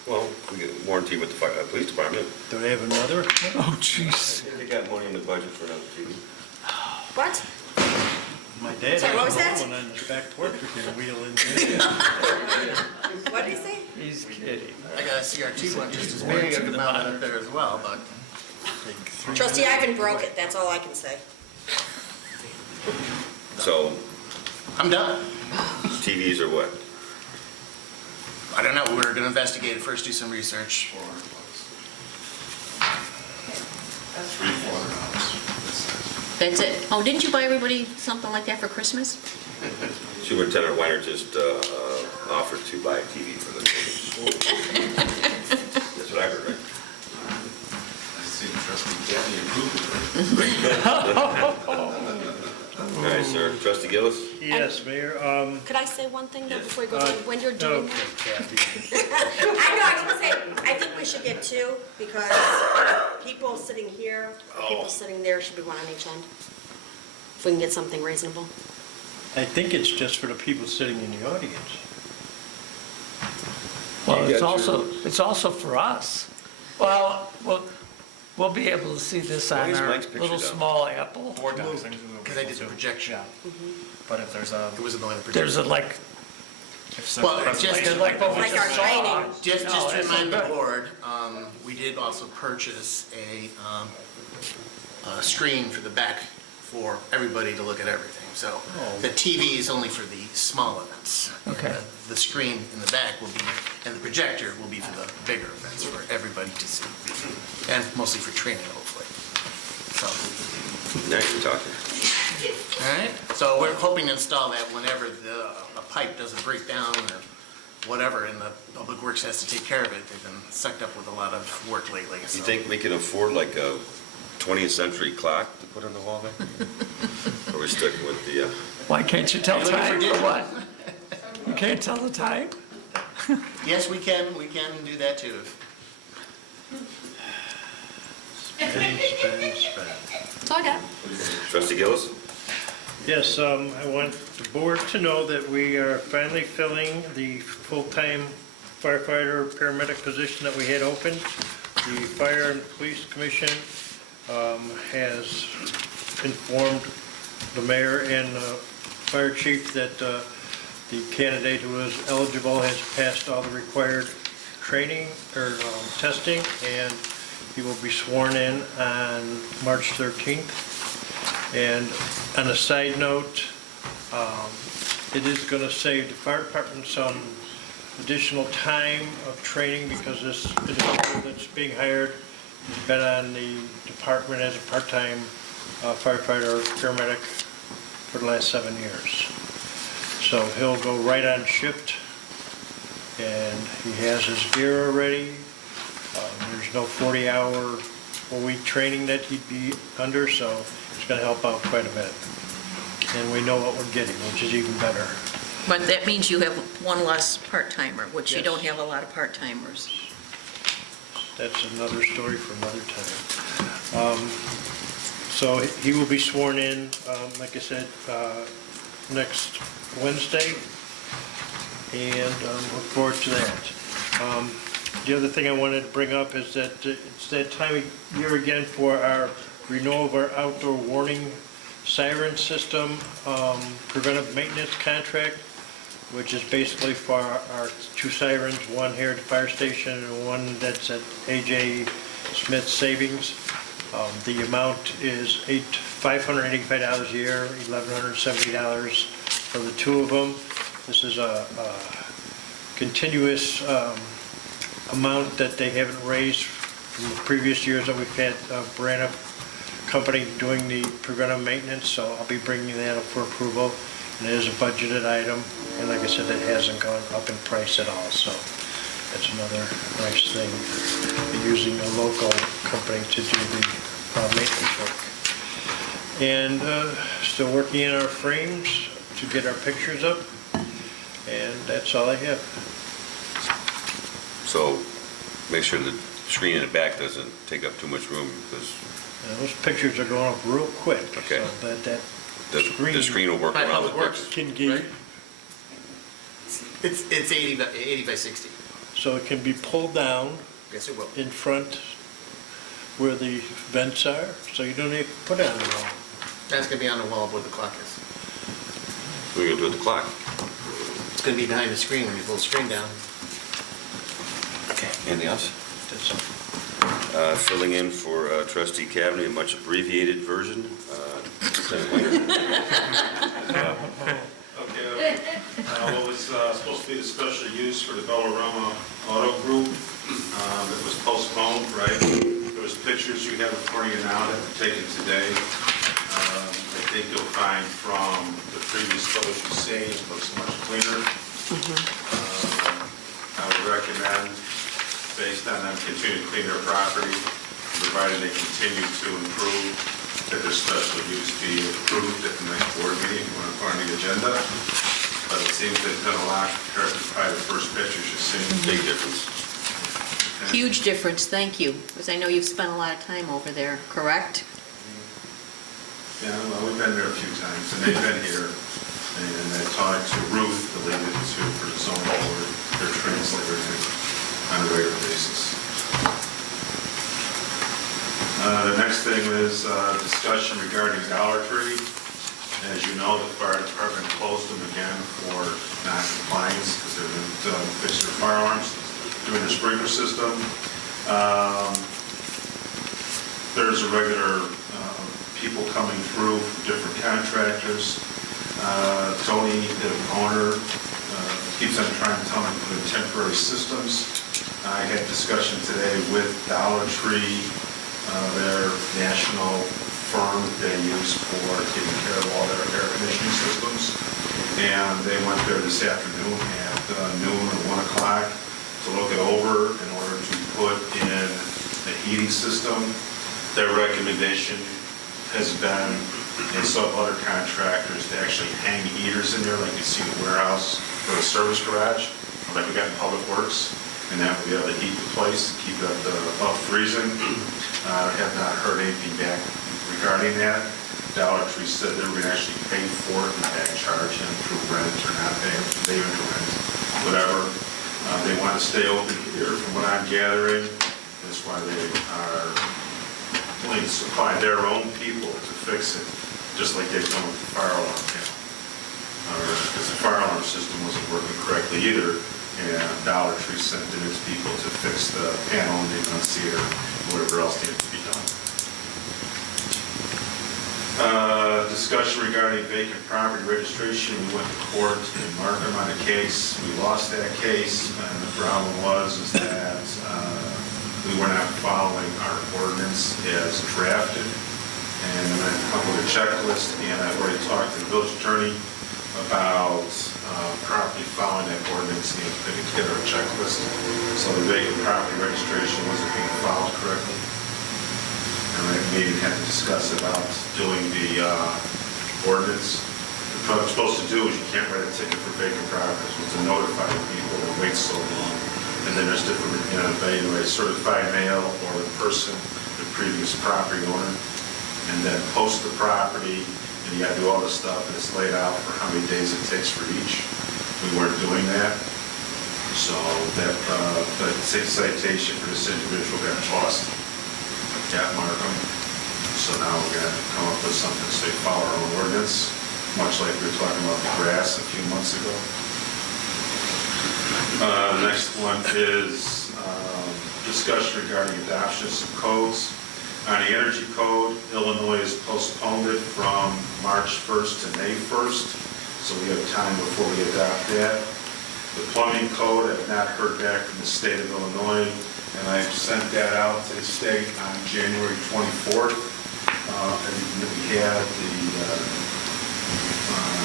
Well, we get a warranty with the police department. Do they have another? Oh, jeez. They got money in the budget for another TV. What? My dad Sorry, what was has that? one on his back porch we can wheel into. What did he say? He's kidding. I got a CR2 one just as big. I could mount it up there as well, but Trustee Ivan broke it, that's all I can say. So, I'm done. TVs are what? I don't know. We're going to investigate it first, do some research. That's it. Oh, didn't you buy everybody something like that for Christmas? Superintendent Weiner just offered to buy a TV for them. That's what I heard, right? I see trustee Gabby approved. All right, sir. Trustee Gillis? Yes, Mayor. Could I say one thing though before we go on, when you're doing Okay, that? Kathy. I know, I was gonna say, I think we should get two, because people sitting here, people sitting there should be one on each end. If we can get something reasonable. I think it's just for the people sitting in the audience. Well, You it's got your- also for us. Well, we'll be able to see this Why on is our Mike's picture little down? small Apple. Board docs. Because I did the projection. But if there's a, It was annoying the There's projection. a like, if some Well, it's just- it's like what we Like our just saw. training. Just No, to that's remind the good. board, we did also purchase a screen for the back for everybody to look at everything. So the TV is only for the small events. Okay. The screen in the back will be, and the projector will be for the bigger events for everybody to see. And mostly for training, hopefully. So, Now you're talking. all right. So we're hoping to install that whenever a pipe doesn't break down or whatever, and the Public Works has to take care of it. They've been sucked up with a lot of work lately. You So. think we can afford like a 20th century clock to put on the wall there? Or we're sticking with the, Why can't you tell Are you looking for time or digital? what? You can't tell the time? Yes, we can do that too. Spend. That's all I got. Trustee Gillis? Yes, I want the board to know that we are finally filling the full-time firefighter, paramedic position that we had open. The Fire and Police Commission has informed the mayor and fire chief that the candidate who is eligible has passed all the required training or testing, and he will be sworn in on March 13th. And on a side note, it is going to save the fire department some additional time of training because this individual that's being hired has been on the department as a part-time firefighter, paramedic for the last 7 years. So he'll go right on shift, and he has his gear already. There's no 40-hour-a-week training that he'd be under, so it's going to help out quite a bit. And we know what we're getting, which is even better. But that means you have one less part-timer, which you Yes. don't have a lot of part-timers. That's another story for another time. So he will be sworn in, like I said, next Wednesday, and look forward to that. The other thing I wanted to bring up is that it's that time of year again for our renewal of our outdoor warning siren system preventive maintenance contract, which is basically for our 2 sirens, one here at the fire station and one that's at A.J. Smith Savings. The amount is $585 a year, $1,170 for the 2 of them. This is a continuous amount that they haven't raised from the previous years that we've had Brana Company doing the preventive maintenance, so I'll be bringing that up for approval. And it is a budgeted item, and like I said, it hasn't gone up in price at all, so that's another nice thing, using a local company to do the maintenance work. And still working on our frames to get our pictures up, and that's all I have. So make sure the screen in the back doesn't take up too much room, because And those pictures are going up real quick, Okay. so that the screen will work By around the Public Works. picture. can get, Right. It's 80 by 60. so it can be pulled down Yes, it will. in front where the vents are, so you don't have to put it on the wall. That's gonna be on the wall where the clock is. We're going to do it at the clock. It's gonna be behind the screen when you pull the screen down. Okay. Anything else? That's all. Filling in for trustee Cavanagh, a much abbreviated version. Okay, what was supposed to be the special use for the Bellarama Auto Group, it was postponed, right? There was pictures you have in front of you now that were taken today. I think you'll find from the previous photos you've seen, it looks much cleaner. I would recommend, based on them continuing to clean their property, provided they continue to improve, that their special use be approved at the next board meeting, if you want to put on the agenda. But it seems they've done a lot compared to probably the first pictures you've seen. Big difference. Okay. Huge difference, thank you, because I know you've spent a lot of time over there, correct? Yeah, well, we've been there a few times, and they've been here, and I talked to Ruth, the lady that's here for the zoning board, their translator, on a regular basis. The next thing is discussion regarding Dollar Tree. As you know, the fire department closed them again for non-compliance because they didn't fix their firearms during the sprinkler system. There's a regular people coming through from different contractors. Tony, the owner, keeps on trying to tell me to put in temporary systems. I had discussion today with Dollar Tree, their national firm that they use for taking care of all their air conditioning systems. And they went there this afternoon at noon or 1 o'clock to look it over in order to put in a heating system. Their recommendation has been, they saw other contractors to actually hang heaters in there, like you see in the warehouse or the service garage, like we got in Public Works, and that would be able to heat the place, keep it above freezing. I have not heard anything back regarding that. Dollar Tree said they were going to actually pay for it and back charge him through rent or not pay, they would rent, whatever. They want to stay open here, from what I'm gathering. That's why they are willing to supply their own people to fix it, just like they've done with the fire alarm panel. Because the fire alarm system wasn't working correctly either, and Dollar Tree sent in its people to fix the panel and the enunciator, and whatever else needed to be done. Discussion regarding vacant property registration. We went to court in Markham on a case. We lost that case, and the problem was is that we were not following our ordinance as drafted. And then I come with a checklist, and I've already talked to the village attorney about property following that ordinance and put together a checklist. So the vacant property registration wasn't being followed correctly. And I may even have to discuss about doing the ordinance. What I'm supposed to do is you can't write a ticket for vacant properties, but to notify the people that wait so long. And then there's different, anyway, certified mail or in person, the previous property owner, and then post the property, and you gotta do all this stuff, and it's laid out for how many days it takes for each. We weren't doing that. So that, the citation for this individual got lost at Markham. So now we're gonna come up with something to say follow our own ordinance, much like we were talking about the grass a few months ago. The next one is discussion regarding adoption of some codes. On the energy code, Illinois has postponed it from March 1st to May 1st, so we have time before we adopt that. The plumbing code, I have not heard back from the state of Illinois, and I sent that out to the state on January 24th. And we had the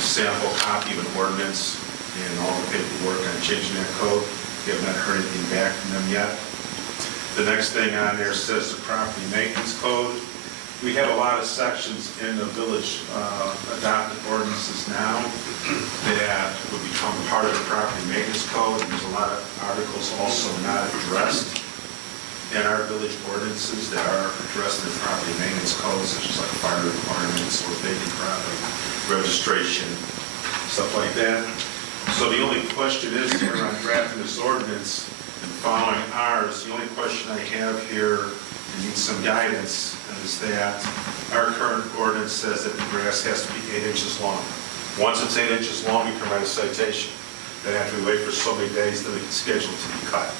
sample copy of an ordinance and all the paperwork on changing that code. We have not heard anything back from them yet. The next thing on there says the property maintenance code. We have a lot of sections in the village adopted ordinances now that would become part of the property maintenance code. There's a lot of articles also not addressed in our village ordinances that are addressed in the property maintenance code, such as like fire requirements or vacant property registration, stuff like that. So the only question is here on drafting this ordinance and following ours, the only question I have here and need some guidance is that our current ordinance says that the grass has to be 8 inches long. Once it's 8 inches long, we can write a citation. Then after we wait for so many days, then we can schedule it to be cut.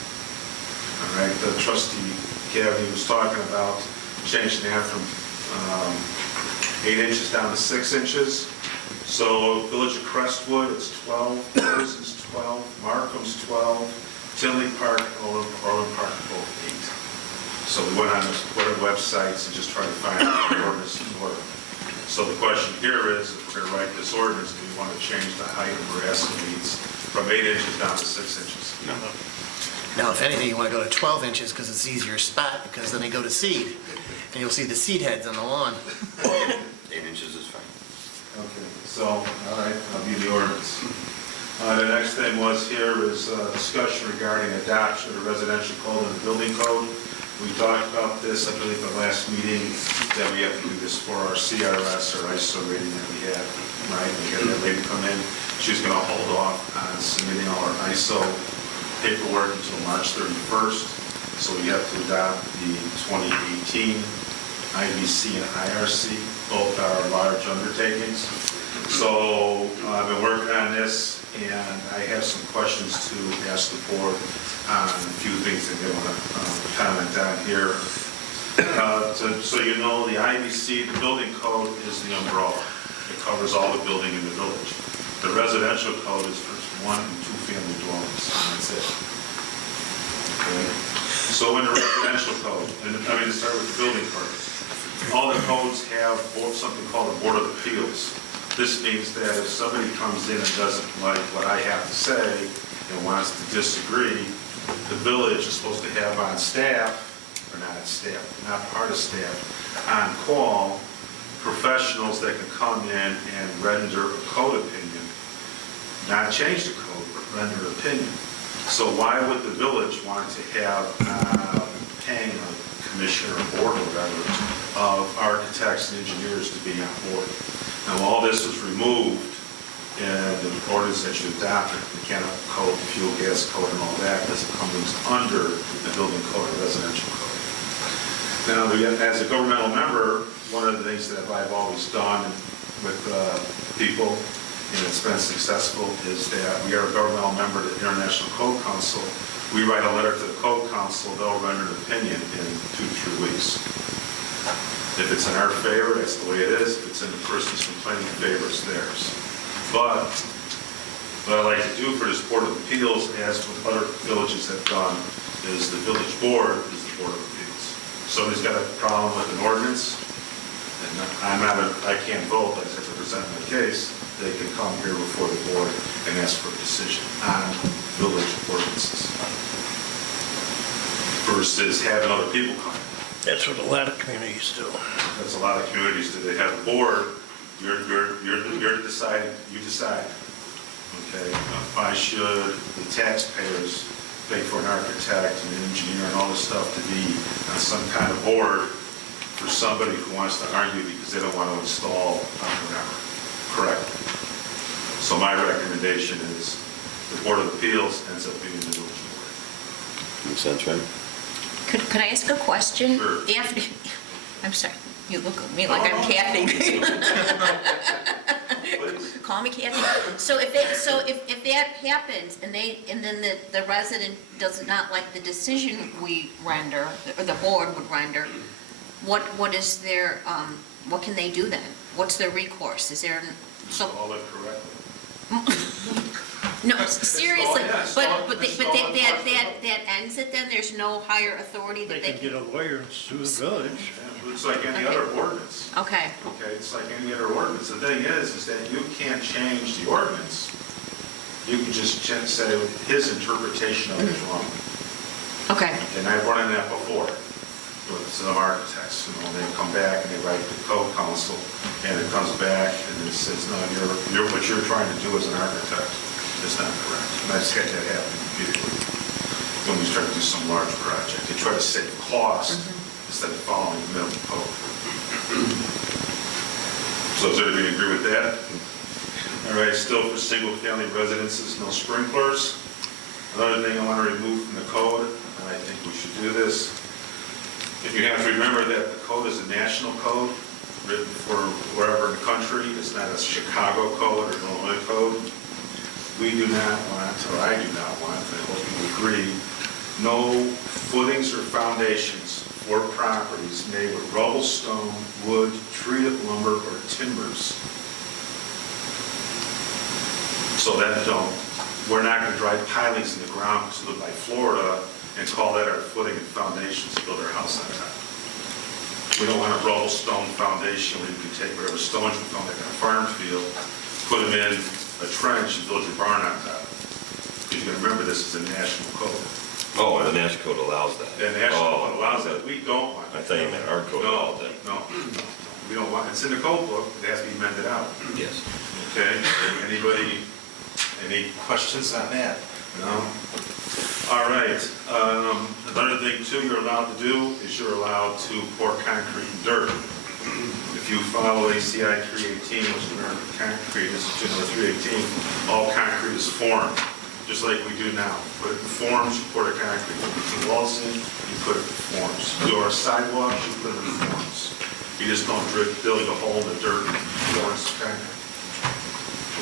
All right, the trustee Kavanaugh was talking about changing that from 8 inches down to 6 inches. So Village of Crestwood, it's 12, Harrison's 12, Markham's 12, Tinley Park, and Orland Park are both 8. So we went on the websites and just tried to find out the ordinance in order. So the question here is, if we're going to write this ordinance, do we want to change the height of grass weeds from 8 inches down to 6 inches? No. Now, if anything, you want to go to 12 inches because it's an easier spot, because then they go to seed, and you'll see the seed heads on the lawn. 8 inches is fine. Okay, so, all right, I'll be the ordinance. The next thing was here is discussion regarding adoption of the residential code and the building code. We talked about this, I believe, at the last meeting, that we have to do this for our CRS or ISO rating that we have, right? We had that lady come in, she's going to hold off on submitting all our ISO paperwork until March 31st. So we have to adopt the 2018 IBC and IRC, both are large undertakings. So I've been working on this, and I have some questions to ask the board on a few things that they want to comment on here. So you know, the IBC, the building code, is the umbrella. It covers all the building in the village. The residential code is for 1- and 2-family dwellings, and that's it. Okay. So in the residential code, and I mean, to start with the building code, all the codes have something called a Board of Appeals. This means that if somebody comes in and doesn't like what I have to say and wants to disagree, the village is supposed to have on staff, or not staff, not part of staff, on call, professionals that can come in and render a code opinion, not change the code, but render an opinion. So why would the village want to have paying a commissioner or board or whatever of architects and engineers to be on board? Now, all this was removed and the ordinance that you adopted, the mechanical code, fuel gas code, and all that, doesn't come under the building code or residential code. Now, as a governmental member, one of the things that I've always done with people, and it's been successful, is that we are a governmental member of the International Code Council. We write a letter to the Code Council, they'll render an opinion in 2 to 3 weeks. If it's in our favor, that's the way it is. If it's in the person's complaining favor, it's theirs. But what I like to do for this Board of Appeals, as with other villages have done, is the village board is the Board of Appeals. Somebody's got a problem with an ordinance, and I can't vote, I have to present my case, they can come here before the board and ask for a decision on village ordinances versus having other people come. That's what a lot of communities do. That's a lot of communities do. They have a board, you're deciding, you decide. Okay, why should the taxpayers pay for an architect and an engineer and all this stuff to be on some kind of board for somebody who wants to argue because they don't want to install whatever? Correct. So my recommendation is the Board of Appeals ends up being the village board. Makes sense, right? Could I ask a question? Sure. I'm sorry, you look at me like I'm Kathy. Call me Kathy. So if that happens and then the resident does not like the decision we render, or the board would render, what is their, what can they do then? What's their recourse? Is there, Install it correctly. no, seriously, Install it, but that ends it then? There's no higher authority They that they can get a lawyer and sue the village. It's like any other ordinance. Okay, Okay, it's like any other ordinance. The thing is that you can't change the ordinance. You can just say his interpretation of it is wrong. okay, And I've run into that before with some architects. They come back and they write to the code council, and it comes back and it says, no, what you're trying to do as an architect is not correct. And I've had that happen repeatedly when we try to do some large project. They try to save cost instead of following the minimum code. So does everybody agree with that? All right, still for single-family residences, no sprinklers. Another thing I want to remove from the code, and I think we should do this, if you have to remember that the code is a national code written for wherever in the country. It's not a Chicago code or an Illinois code. We do not want, or I do not want, I hope you agree, no footings or foundations for properties made with rubble, stone, wood, treated lumber, or timbers. So that we're not going to drive pilings in the ground because we live by Florida and call that our footing and foundations to build our house on top. We don't want a rubble stone foundation where you can take whatever stones you found like on a farm field, put them in a trench and build your barn on top. Because you got to remember, this is a national code. Oh, the national code allows that. The national code allows that. We don't want I that. thought you meant our code allowed that. No. We don't want, it's in the code book, it has to be amended out. Yes. Okay, anybody, any questions on that? No? All right, another thing too you're allowed to do is you're allowed to pour concrete and dirt. If you follow ACI 318, which is American Concrete Institute number 318, all concrete is formed, just like we do now. Put it in forms, you pour the concrete. You put the walls in, you put it in forms. You do our sidewalks, you put it in forms. You just don't build a hole in the dirt and pour in some concrete.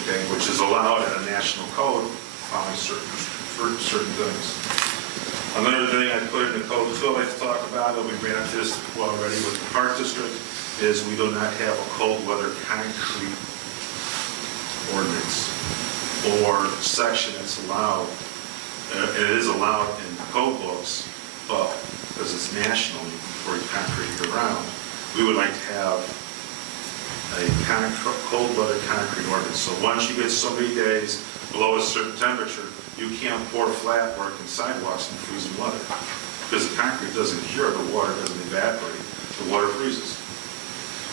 Okay, which is allowed in a national code, following certain things. Another thing I put in the code too, I like to talk about, and we ran into this already with the Park District, is we do not have a cold weather concrete ordinance or section that's allowed. It is allowed in the code books, but because it's national, you can pour concrete year-round. We would like to have a cold weather concrete ordinance. So once you get so many days below a certain temperature, you can't pour flat work and sidewalks in freezing weather because the concrete doesn't cure, the water doesn't evaporate, the water freezes.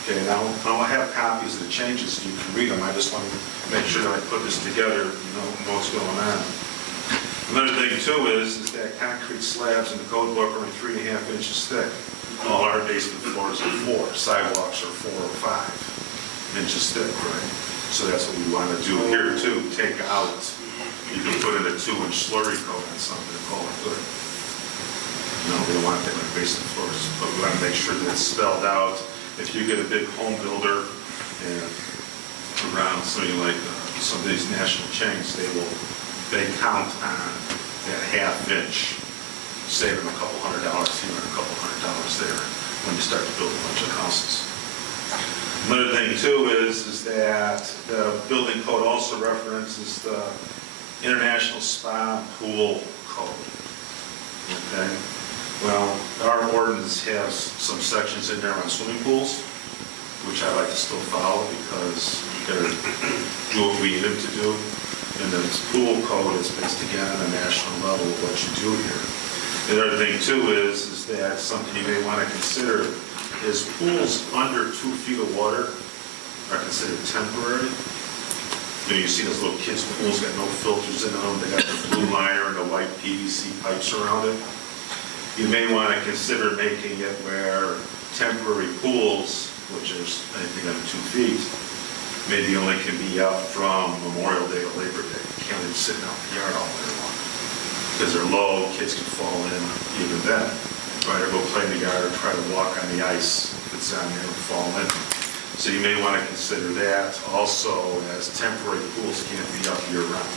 Okay, now I'll have copies of the changes so you can read them. I just want to make sure that I put this together, you know what's going on. Another thing too is that concrete slabs in the code book are only 3.5 inches thick. All our basement floors are 4, sidewalks are 4 or 5 inches thick, right? So that's what we want to do here too, take out, you can put in a 2-inch slurry coat on something and call it good. No, we don't want that on basement floors, but we want to make sure that it's spelled out. If you get a big home builder and around something like some of these national chains, they count on that half-inch, save them a couple $100 here and a couple $100 there when you start to build a bunch of houses. Another thing too is that the building code also references the International Spa Pool Code. Okay? Well, our ordinance has some sections in there on swimming pools, which I like to still follow because you gotta do what we need them to do. And the pool code is based again on a national level of what you do here. The other thing too is that something you may want to consider is pools under 2 feet of water are considered temporary. You know, you see those little kids' pools got no filters in them, they got the blue liner and the white PVC pipes around it. You may want to consider making it where temporary pools, which is anything under 2 feet, maybe only can be up from Memorial Day to Labor Day. You can't even sit out in the yard all winter long. Because they're low, kids can fall in even then. Right, or go play in the yard or try to walk on the ice if it's on there and fall in. So you may want to consider that also, as temporary pools can't be up year-round.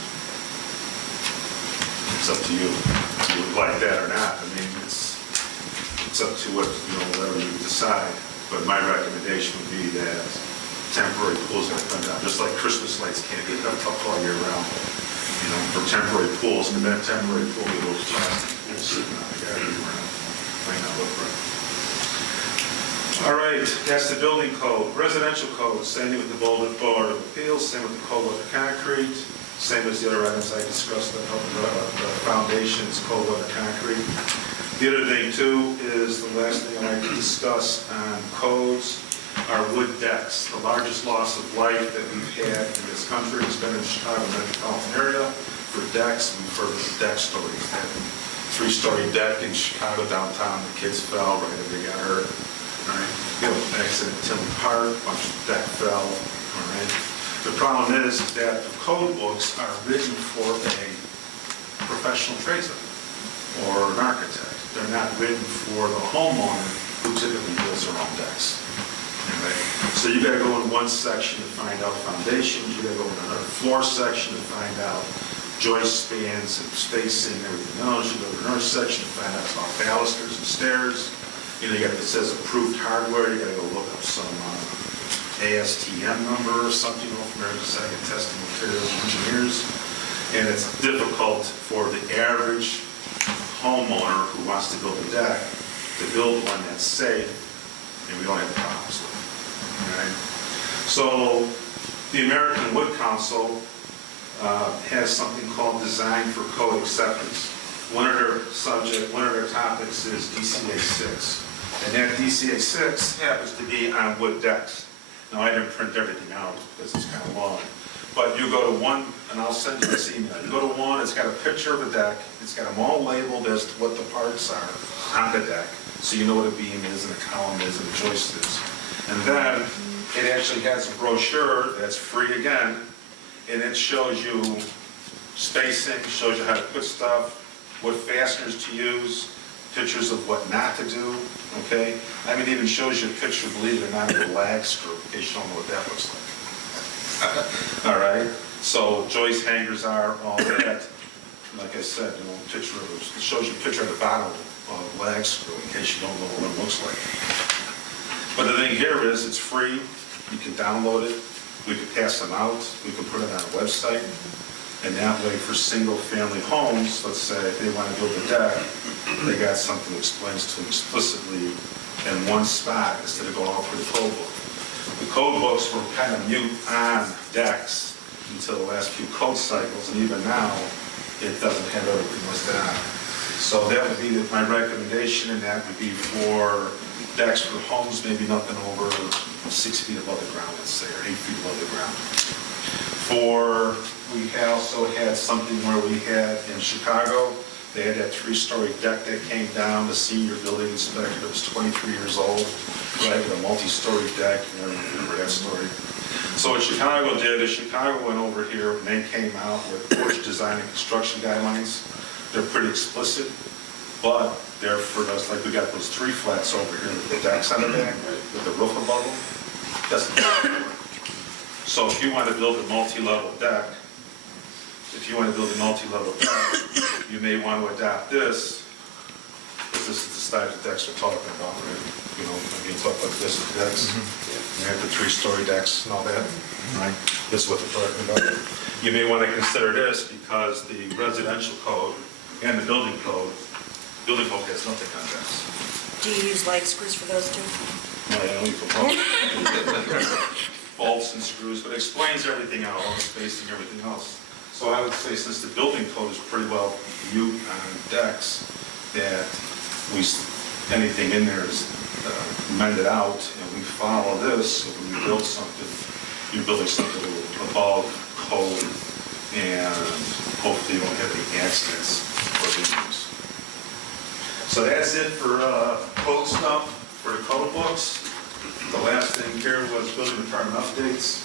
It's up to you if you would like that or not. I mean, it's up to what, whatever you decide. But my recommendation would be that temporary pools are come down, just like Christmas lights can't get up all year round. For temporary pools, and that temporary pool, those plastic pools sitting on the yard year-round. Might not look right. All right, that's the building code. Residential code, same with the Board of Appeals, same with the cold weather concrete, same as the other items I discussed, the foundations, cold weather concrete. The other thing too is the last thing I like to discuss on codes are wood decks. The largest loss of life that we've had in this country has been in the Chicago metropolitan area for decks. We've heard of deck stories. 3-story deck in Chicago downtown, the kids fell, right, they got hurt. All right, accident in Tinley Park, bunch of deck fell. All right. The problem is that the code books are written for a professional tradesman or an architect. They're not written for the homeowner who typically builds their own decks. Okay. So you got to go in one section to find out foundations. You got to go in another floor section to find out joist spans and spacing and everything else. You go to another section to find out about balusters and stairs. You got it says approved hardware. You got to go look up some ASTM number or something from American Second Testing Materials Engineers. And it's difficult for the average homeowner who wants to build a deck to build one that's safe, and we don't have problems with it. All right? So the American Wood Council has something called Design for Code Acceptance. One of their topics is DCA 6. And that DCA 6 happens to be on wood decks. Now, I didn't print everything out because it's kind of long. But you go to one, and I'll send you this email. You go to one, it's got a picture of a deck. It's got them all labeled as to what the parts are on the deck. So you know what a beam is, and a column is, and a joist is. And then it actually has a brochure that's free again. And it shows you spacing, shows you how to put stuff, what fasteners to use, pictures of what not to do, okay? I mean, it even shows you a picture, believe it or not, of a lag screw, in case you don't know what that looks like. All right? So joist hangers are, all that. Like I said, picture of it shows you a picture of the bottom of a lag screw, in case you don't know what it looks like. But the thing here is, it's free. You can download it. We could pass them out, we could put it on a website, and that way for single-family homes, let's say if they want to build a deck, they got something that explains to them explicitly in one spot instead of going all through the code book. The code books were kind of mute on decks until the last few code cycles, and even now, it doesn't have everything listed on. So that would be my recommendation, and that would be for decks for homes, maybe nothing over 6 feet above the ground, let's say, or 8 feet above the ground. We also had something where we had in Chicago, They had that three-story deck that came down, the senior building inspector that was 23 years old, right, with a multi-story deck, you know, you remember that story. So what Chicago did is Chicago went over here and they came out with porch design and construction guidelines. They're pretty explicit, but they're for us, like we got those three flats over here with the decks on the back, right, with the roof above them. That's not gonna work. So if you want to build a multi-level deck, you may want to adopt this, because this is the type of decks we're talking about, right? You know, I mean, talk about this decks, you have the three-story decks and all that, right? This is what they're talking about. You may want to consider this because the residential code and the building code has nothing on decks. Do you use light screws for those two? No, I only for bolts and screws, but it explains everything out, all the spacing, everything else. So I would say since the building code is pretty well viewed on decks, that anything in there is amended out, and we follow this, so when you build something, you're building something above code, and hopefully you won't have any accidents or injuries. So that's it for code stuff, for the code books. The last thing here was building department updates.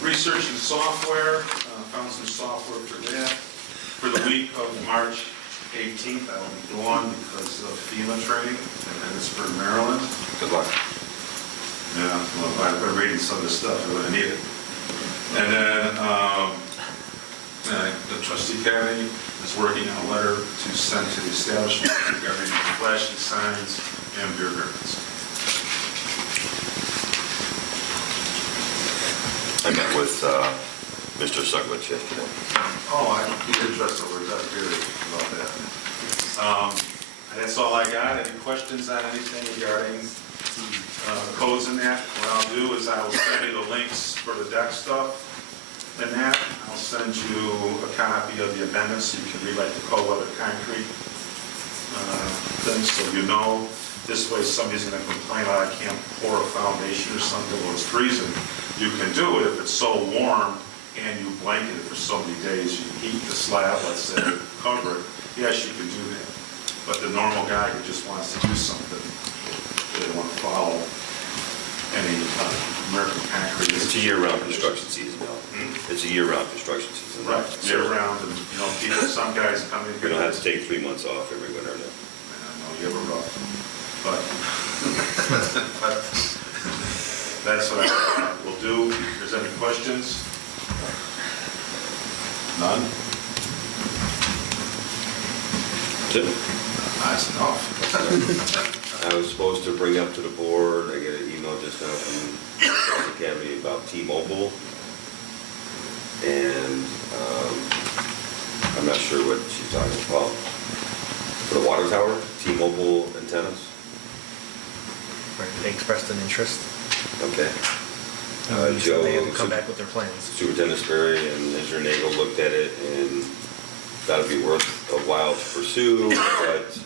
Researching software, found some software for that. For the week of March 18th, I will be gone because of FEMA training, and then it's for Maryland. Good luck. Yeah, well, I've been reading some of this stuff, I really need it. And then the trustee cabinet is working on a letter to send to the establishment regarding flashing signs and beer gardens. I met with Mr. Sugwitch yesterday. Oh, I'm interested with that theory about that. That's all I got. Any questions on anything regarding codes in that? What I'll do is I will send you the links for the deck stuff and that. I'll send you a copy of the amendments so you can rewrite the code with the concrete things so you know. This way somebody's going to complain, I can't pour a foundation or something when it's freezing. You can do it if it's so warm and you blanket it for so many days, you heat the slab, let's say, cover it, yes, you can do that. But the normal guy who just wants to do something, they don't want to follow any American concrete. It's a year-round construction season, Bill. It's a year-round construction season. Right, year-round, and, you know, people, some guys come in. You don't have to take 3 months off every winter, no. I know, you ever rough, but that's what I will do. If there's any questions? None? That's it. That's enough. I was supposed to bring up to the board, I get an email just now from the Academy about T-Mobile. And I'm not sure what she's talking about. For the water tower, T-Mobile antennas? Right, they expressed an interest. Okay. So Joe, they have to come back with their plans. Superintendent Sperry and Engineer Nagel looked at it and thought it'd be worth a while to pursue, but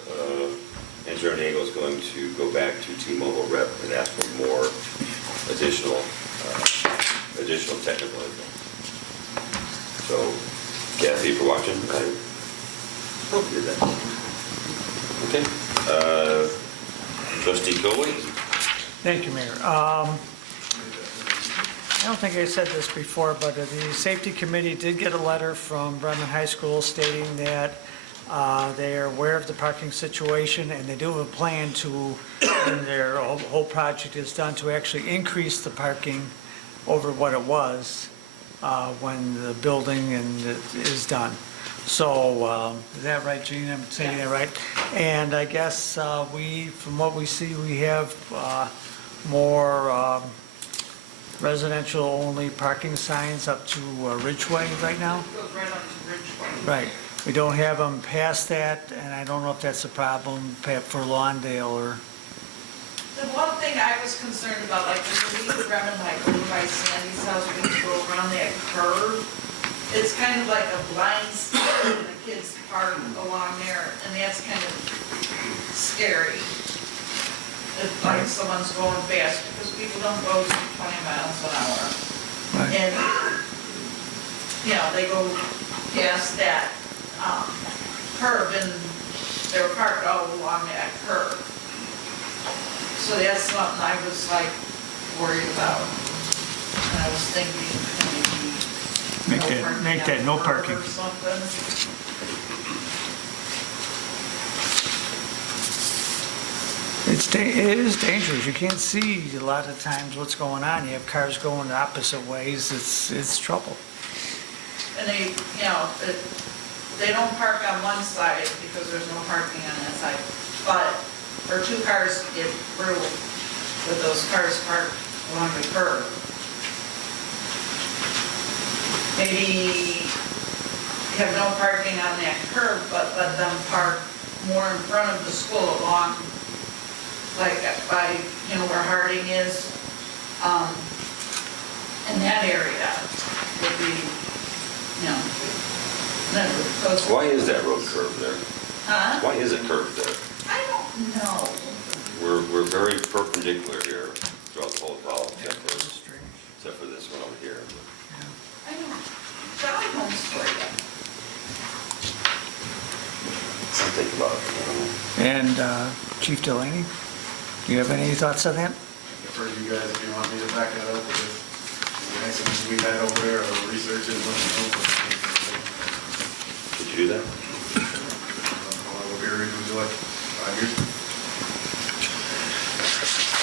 Engineer Nagel is going to go back to T-Mobile rep and ask for more additional technical info. So, Kathy, if you're watching, I hope you did that. Okay. Trustee Coley? Thank you, Mayor. I don't think I said this before, but the safety committee did get a letter from Bremen High School stating that they are aware of the parking situation and they do have a plan to, when their whole project is done, to actually increase the parking over what it was when the building is done. So, is that right, Gene? I'm saying that right? And I guess from what we see, we have more residential-only parking signs up to Ridgeway right now? It goes right up to Ridgeway. Right. We don't have them past that, and I don't know if that's a problem for Lawndale or... The one thing I was concerned about, like when you leave Bremen, like over by Sandy's house, when you go around that curve, it's kind of like a blind spot and the kids park along there, and that's kind of scary. If like someone's going fast, because people don't go 20 miles an hour. Right. And, you know, they go past that curve, and they were parked all along that curb. So that's something I was like worried about. And I was thinking maybe Make that no parking. Or something. It is dangerous. You can't see a lot of times what's going on. You have cars going the opposite ways. It's trouble. And they, they don't park on one side because there's no parking on that side. But, or two cars get through with those cars parked along the curb. Maybe have no parking on that curb, but let them park more in front of the school along, like by, where Harding is, in that area would be, then it goes. Why is that road curved there? Huh? Why is it curved there? I don't know. We're very perpendicular here throughout the whole valley, except for this one over here. I don't, Jolly Homes for you. Think about it. And Chief Delaney, do you have any thoughts on that? For you guys, if you want me to back that up with the accidents we had over there, or research and let me know. Did you do that? How long of a period would you like? 5 years?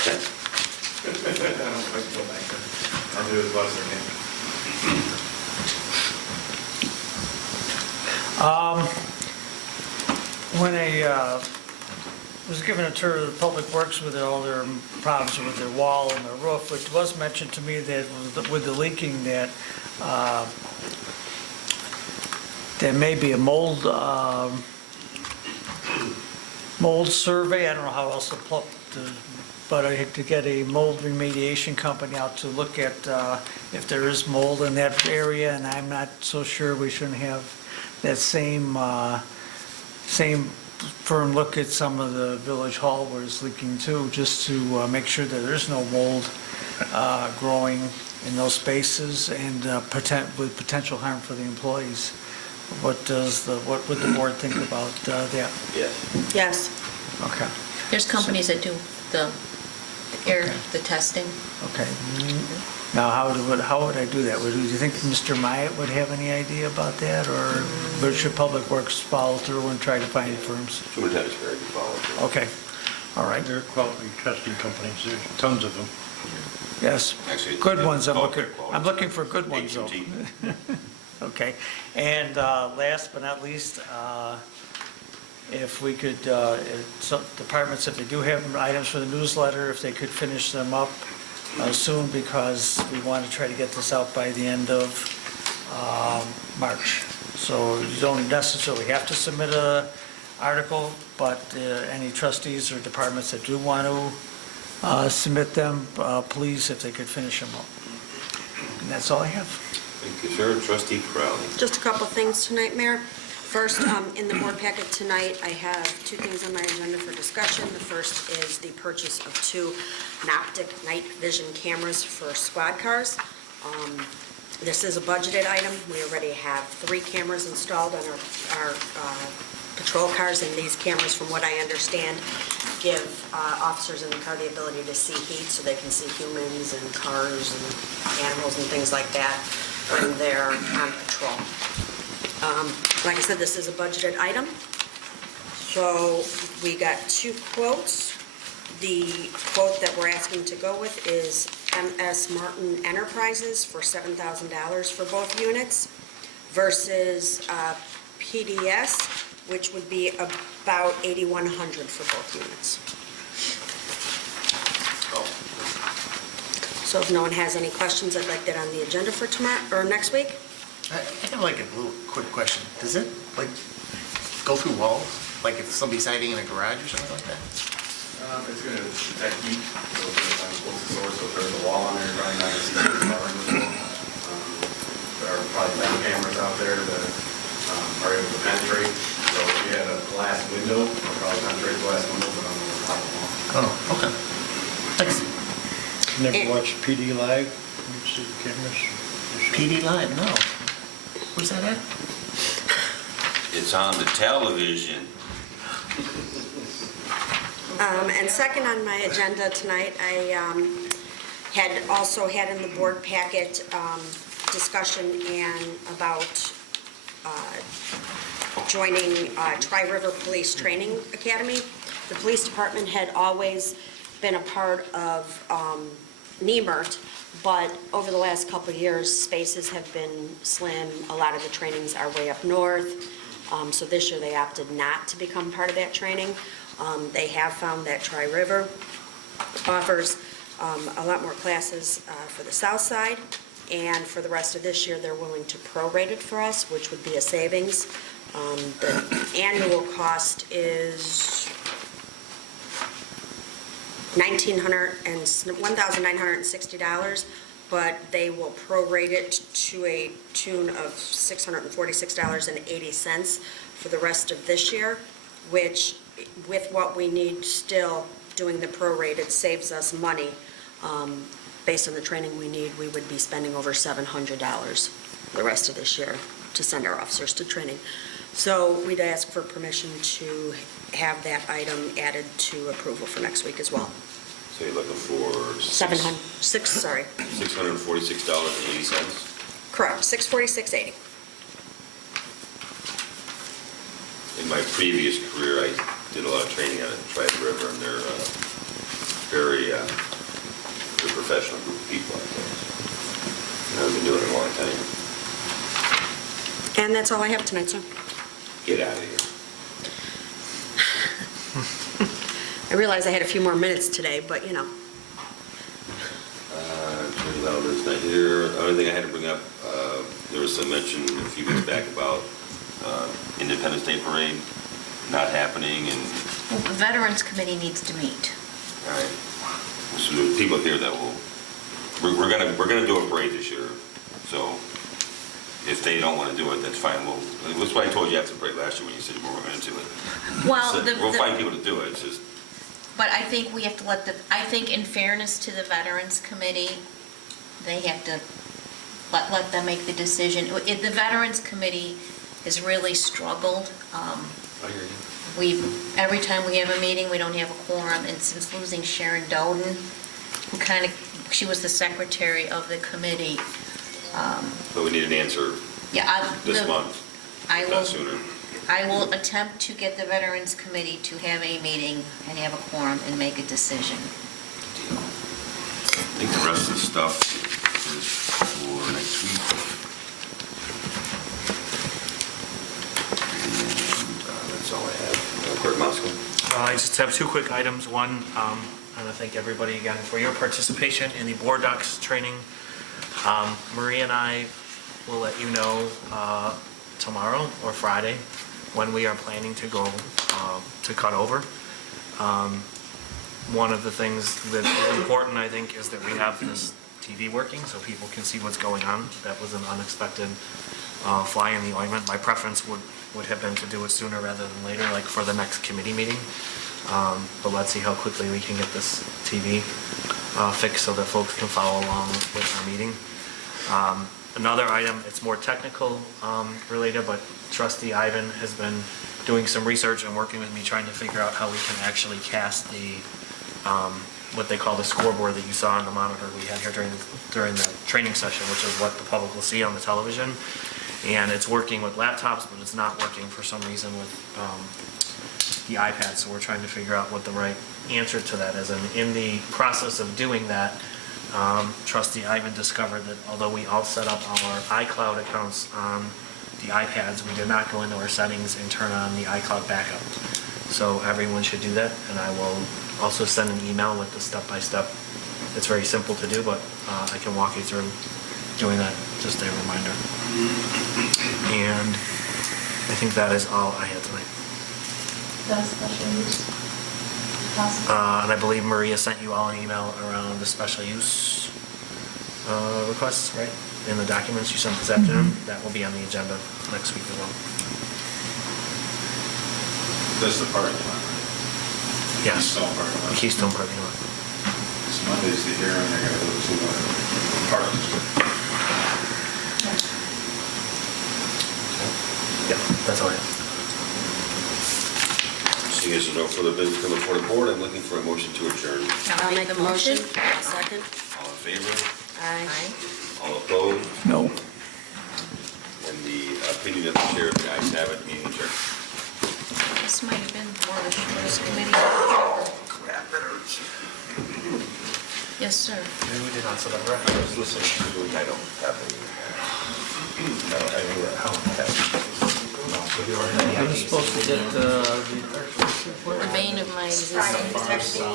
Okay. I don't like to go back there. I'll do as much as I can. When I was given a tour of the Public Works with all their problems with their wall and their roof, it was mentioned to me that with the leaking that there may be a mold survey. I don't know how else but I had to get a mold remediation company out to look at if there is mold in that area, and I'm not so sure we shouldn't have that same firm look at some of the village hall where it's leaking too, just to make sure that there's no mold growing in those spaces and with potential harm for the employees. What would the board think about that? Yes. Yes. Okay. There's companies that do the the testing. Okay. Now, how would I do that? Do you think Mr. Myatt would have any idea about that, or should Public Works follow through and try to find firms? Superintendent's very good follow. Okay, all right. They're quality testing companies, there's tons of them. Yes, Actually, good ones. I'm quality- looking for good ones, though. H&T. Okay, and last but not least, if we could, some departments, if they do have items for the newsletter, if they could finish them up soon, because we want to try to get this out by the end of March. So you don't necessarily have to submit a article, but any trustees or departments that do want to submit them, please, if they could finish them up. And that's all I have. Thank you, sir. Trustee Crowley. Just a couple things tonight, Mayor. First, in the board packet tonight, I have two things on my agenda for discussion. The first is the purchase of 2 Noptic night vision cameras for squad cars. This is a budgeted item. We already have 3 cameras installed on our patrol cars, and these cameras, from what I understand, give officers in the car the ability to see heat, so they can see humans and cars and animals and things like that when they're on patrol. Like I said, this is a budgeted item. So we got 2 quotes. The quote that we're asking to go with is MS Martin Enterprises for $7,000 for both units versus PDS, which would be about $8,100 for both units. So if no one has any questions, I'd like that on the agenda for tomorrow, or next week. I have like a little quick question. Does it like go through walls? Like if somebody's hiding in a garage or something like that? It's going to detect heat, so it's going to find close to source, so if there's a wall on there, you're probably not going to see the power in the wall. There are probably many cameras out there that are able to penetrate, so if you had a glass window, it'll probably penetrate the glass window, but on the top of the wall. Oh, okay. Thanks. Never watched PD Live? You see the cameras? PD Live, no. Where's that at? It's on the television. And second on my agenda tonight, I had also had in the board packet discussion and about joining Tri-River Police Training Academy. The police department had always been a part of NEMRT, but over the last couple of years, spaces have been slim. A lot of the trainings are way up north. So this year, they opted not to become part of that training. They have found that Tri-River offers a lot more classes for the south side, and for the rest of this year, they're willing to prorate it for us, which would be a savings. The annual cost is $1,960, but they will prorate it to a tune of $646.80 for the rest of this year, which, with what we need still doing the prorated, saves us money. Based on the training we need, we would be spending over $700 the rest of this year to send our officers to training. So we'd ask for permission to have that item added to approval for next week as well. So you're looking for $646.80? Correct, $646.80. In my previous career, I did a lot of training out at Tri-River, and they're very they're a professional group of people, I guess. And I've been doing it a long time. And that's all I have tonight, sir. Get out of here. I realize I had a few more minutes today, but you know. Attorney Louder's not here. The only thing I had to bring up, there was some mention a few weeks back about Independence Day Parade not happening, and Well, the Veterans Committee needs to meet. all right. So there's people here that will. We're gonna do a parade this year. So if they don't want to do it, that's fine. That's why I told you after the parade last year when you said we weren't going to do it. Well, So we'll find people to do it. It's just. But I think we have to I think in fairness to the Veterans Committee, they have to let them make the decision. The Veterans Committee has really struggled. I hear you. Every time we have a meeting, we don't have a quorum, and since losing Sharon Doden, she was the secretary of the committee. But we need an answer this month, not sooner. I will attempt to get the Veterans Committee to have a meeting and have a quorum and make a decision. Deal. I think the rest of the stuff is for next week. And that's all I have. Clerk Moscow. I just have two quick items. One, I want to thank everybody again for your participation in the board docs training. Marie and I will let you know tomorrow or Friday when we are planning to go to cut over. One of the things that is important, I think, is that we have this TV working so people can see what's going on. That was an unexpected fly in the ointment. My preference would have been to do it sooner rather than later, like for the next committee meeting. But let's see how quickly we can get this TV fixed so that folks can follow along with our meeting. Another item, it's more technical related, but Trustee Ivan has been doing some research and working with me trying to figure out how we can actually cast the what they call the scoreboard that you saw on the monitor we had here during the training session, which is what the public will see on the television. And it's working with laptops, but it's not working for some reason with the iPad. So we're trying to figure out what the right answer to that is. And in the process of doing that, Trustee Ivan discovered that although we all set up our iCloud accounts on the iPads, we did not go into our settings and turn on the iCloud backup. So everyone should do that, and I will also send an email with the step-by-step. It's very simple to do, but I can walk you through doing that, just a reminder. And I think that is all I had tonight. That's special use. And I believe Maria sent you all an email around the special use requests, right? In the documents you sent this afternoon. That will be on the agenda next week as well. That's the parking lot. Yes. Keystone parking lot. Keystone parking lot. It's Monday's the hearing, they're gonna go to park district. Yeah, that's all I have. See Seeing as there's no further business coming before the board, I'm looking for a motion to adjourn. I'll make the motion. Second. All in favor? Aye. All opposed? No. And the opinion of the chair, the ayes have it, meeting adjourned. This might have been for the shortest committee. Yes, sir. Maybe we did not, so that we're. I was listening to, I don't have I'm supposed to get the. The bane of my existence. So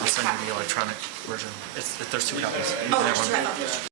I'll send you the electronic version. There's two copies. Oh, there's two.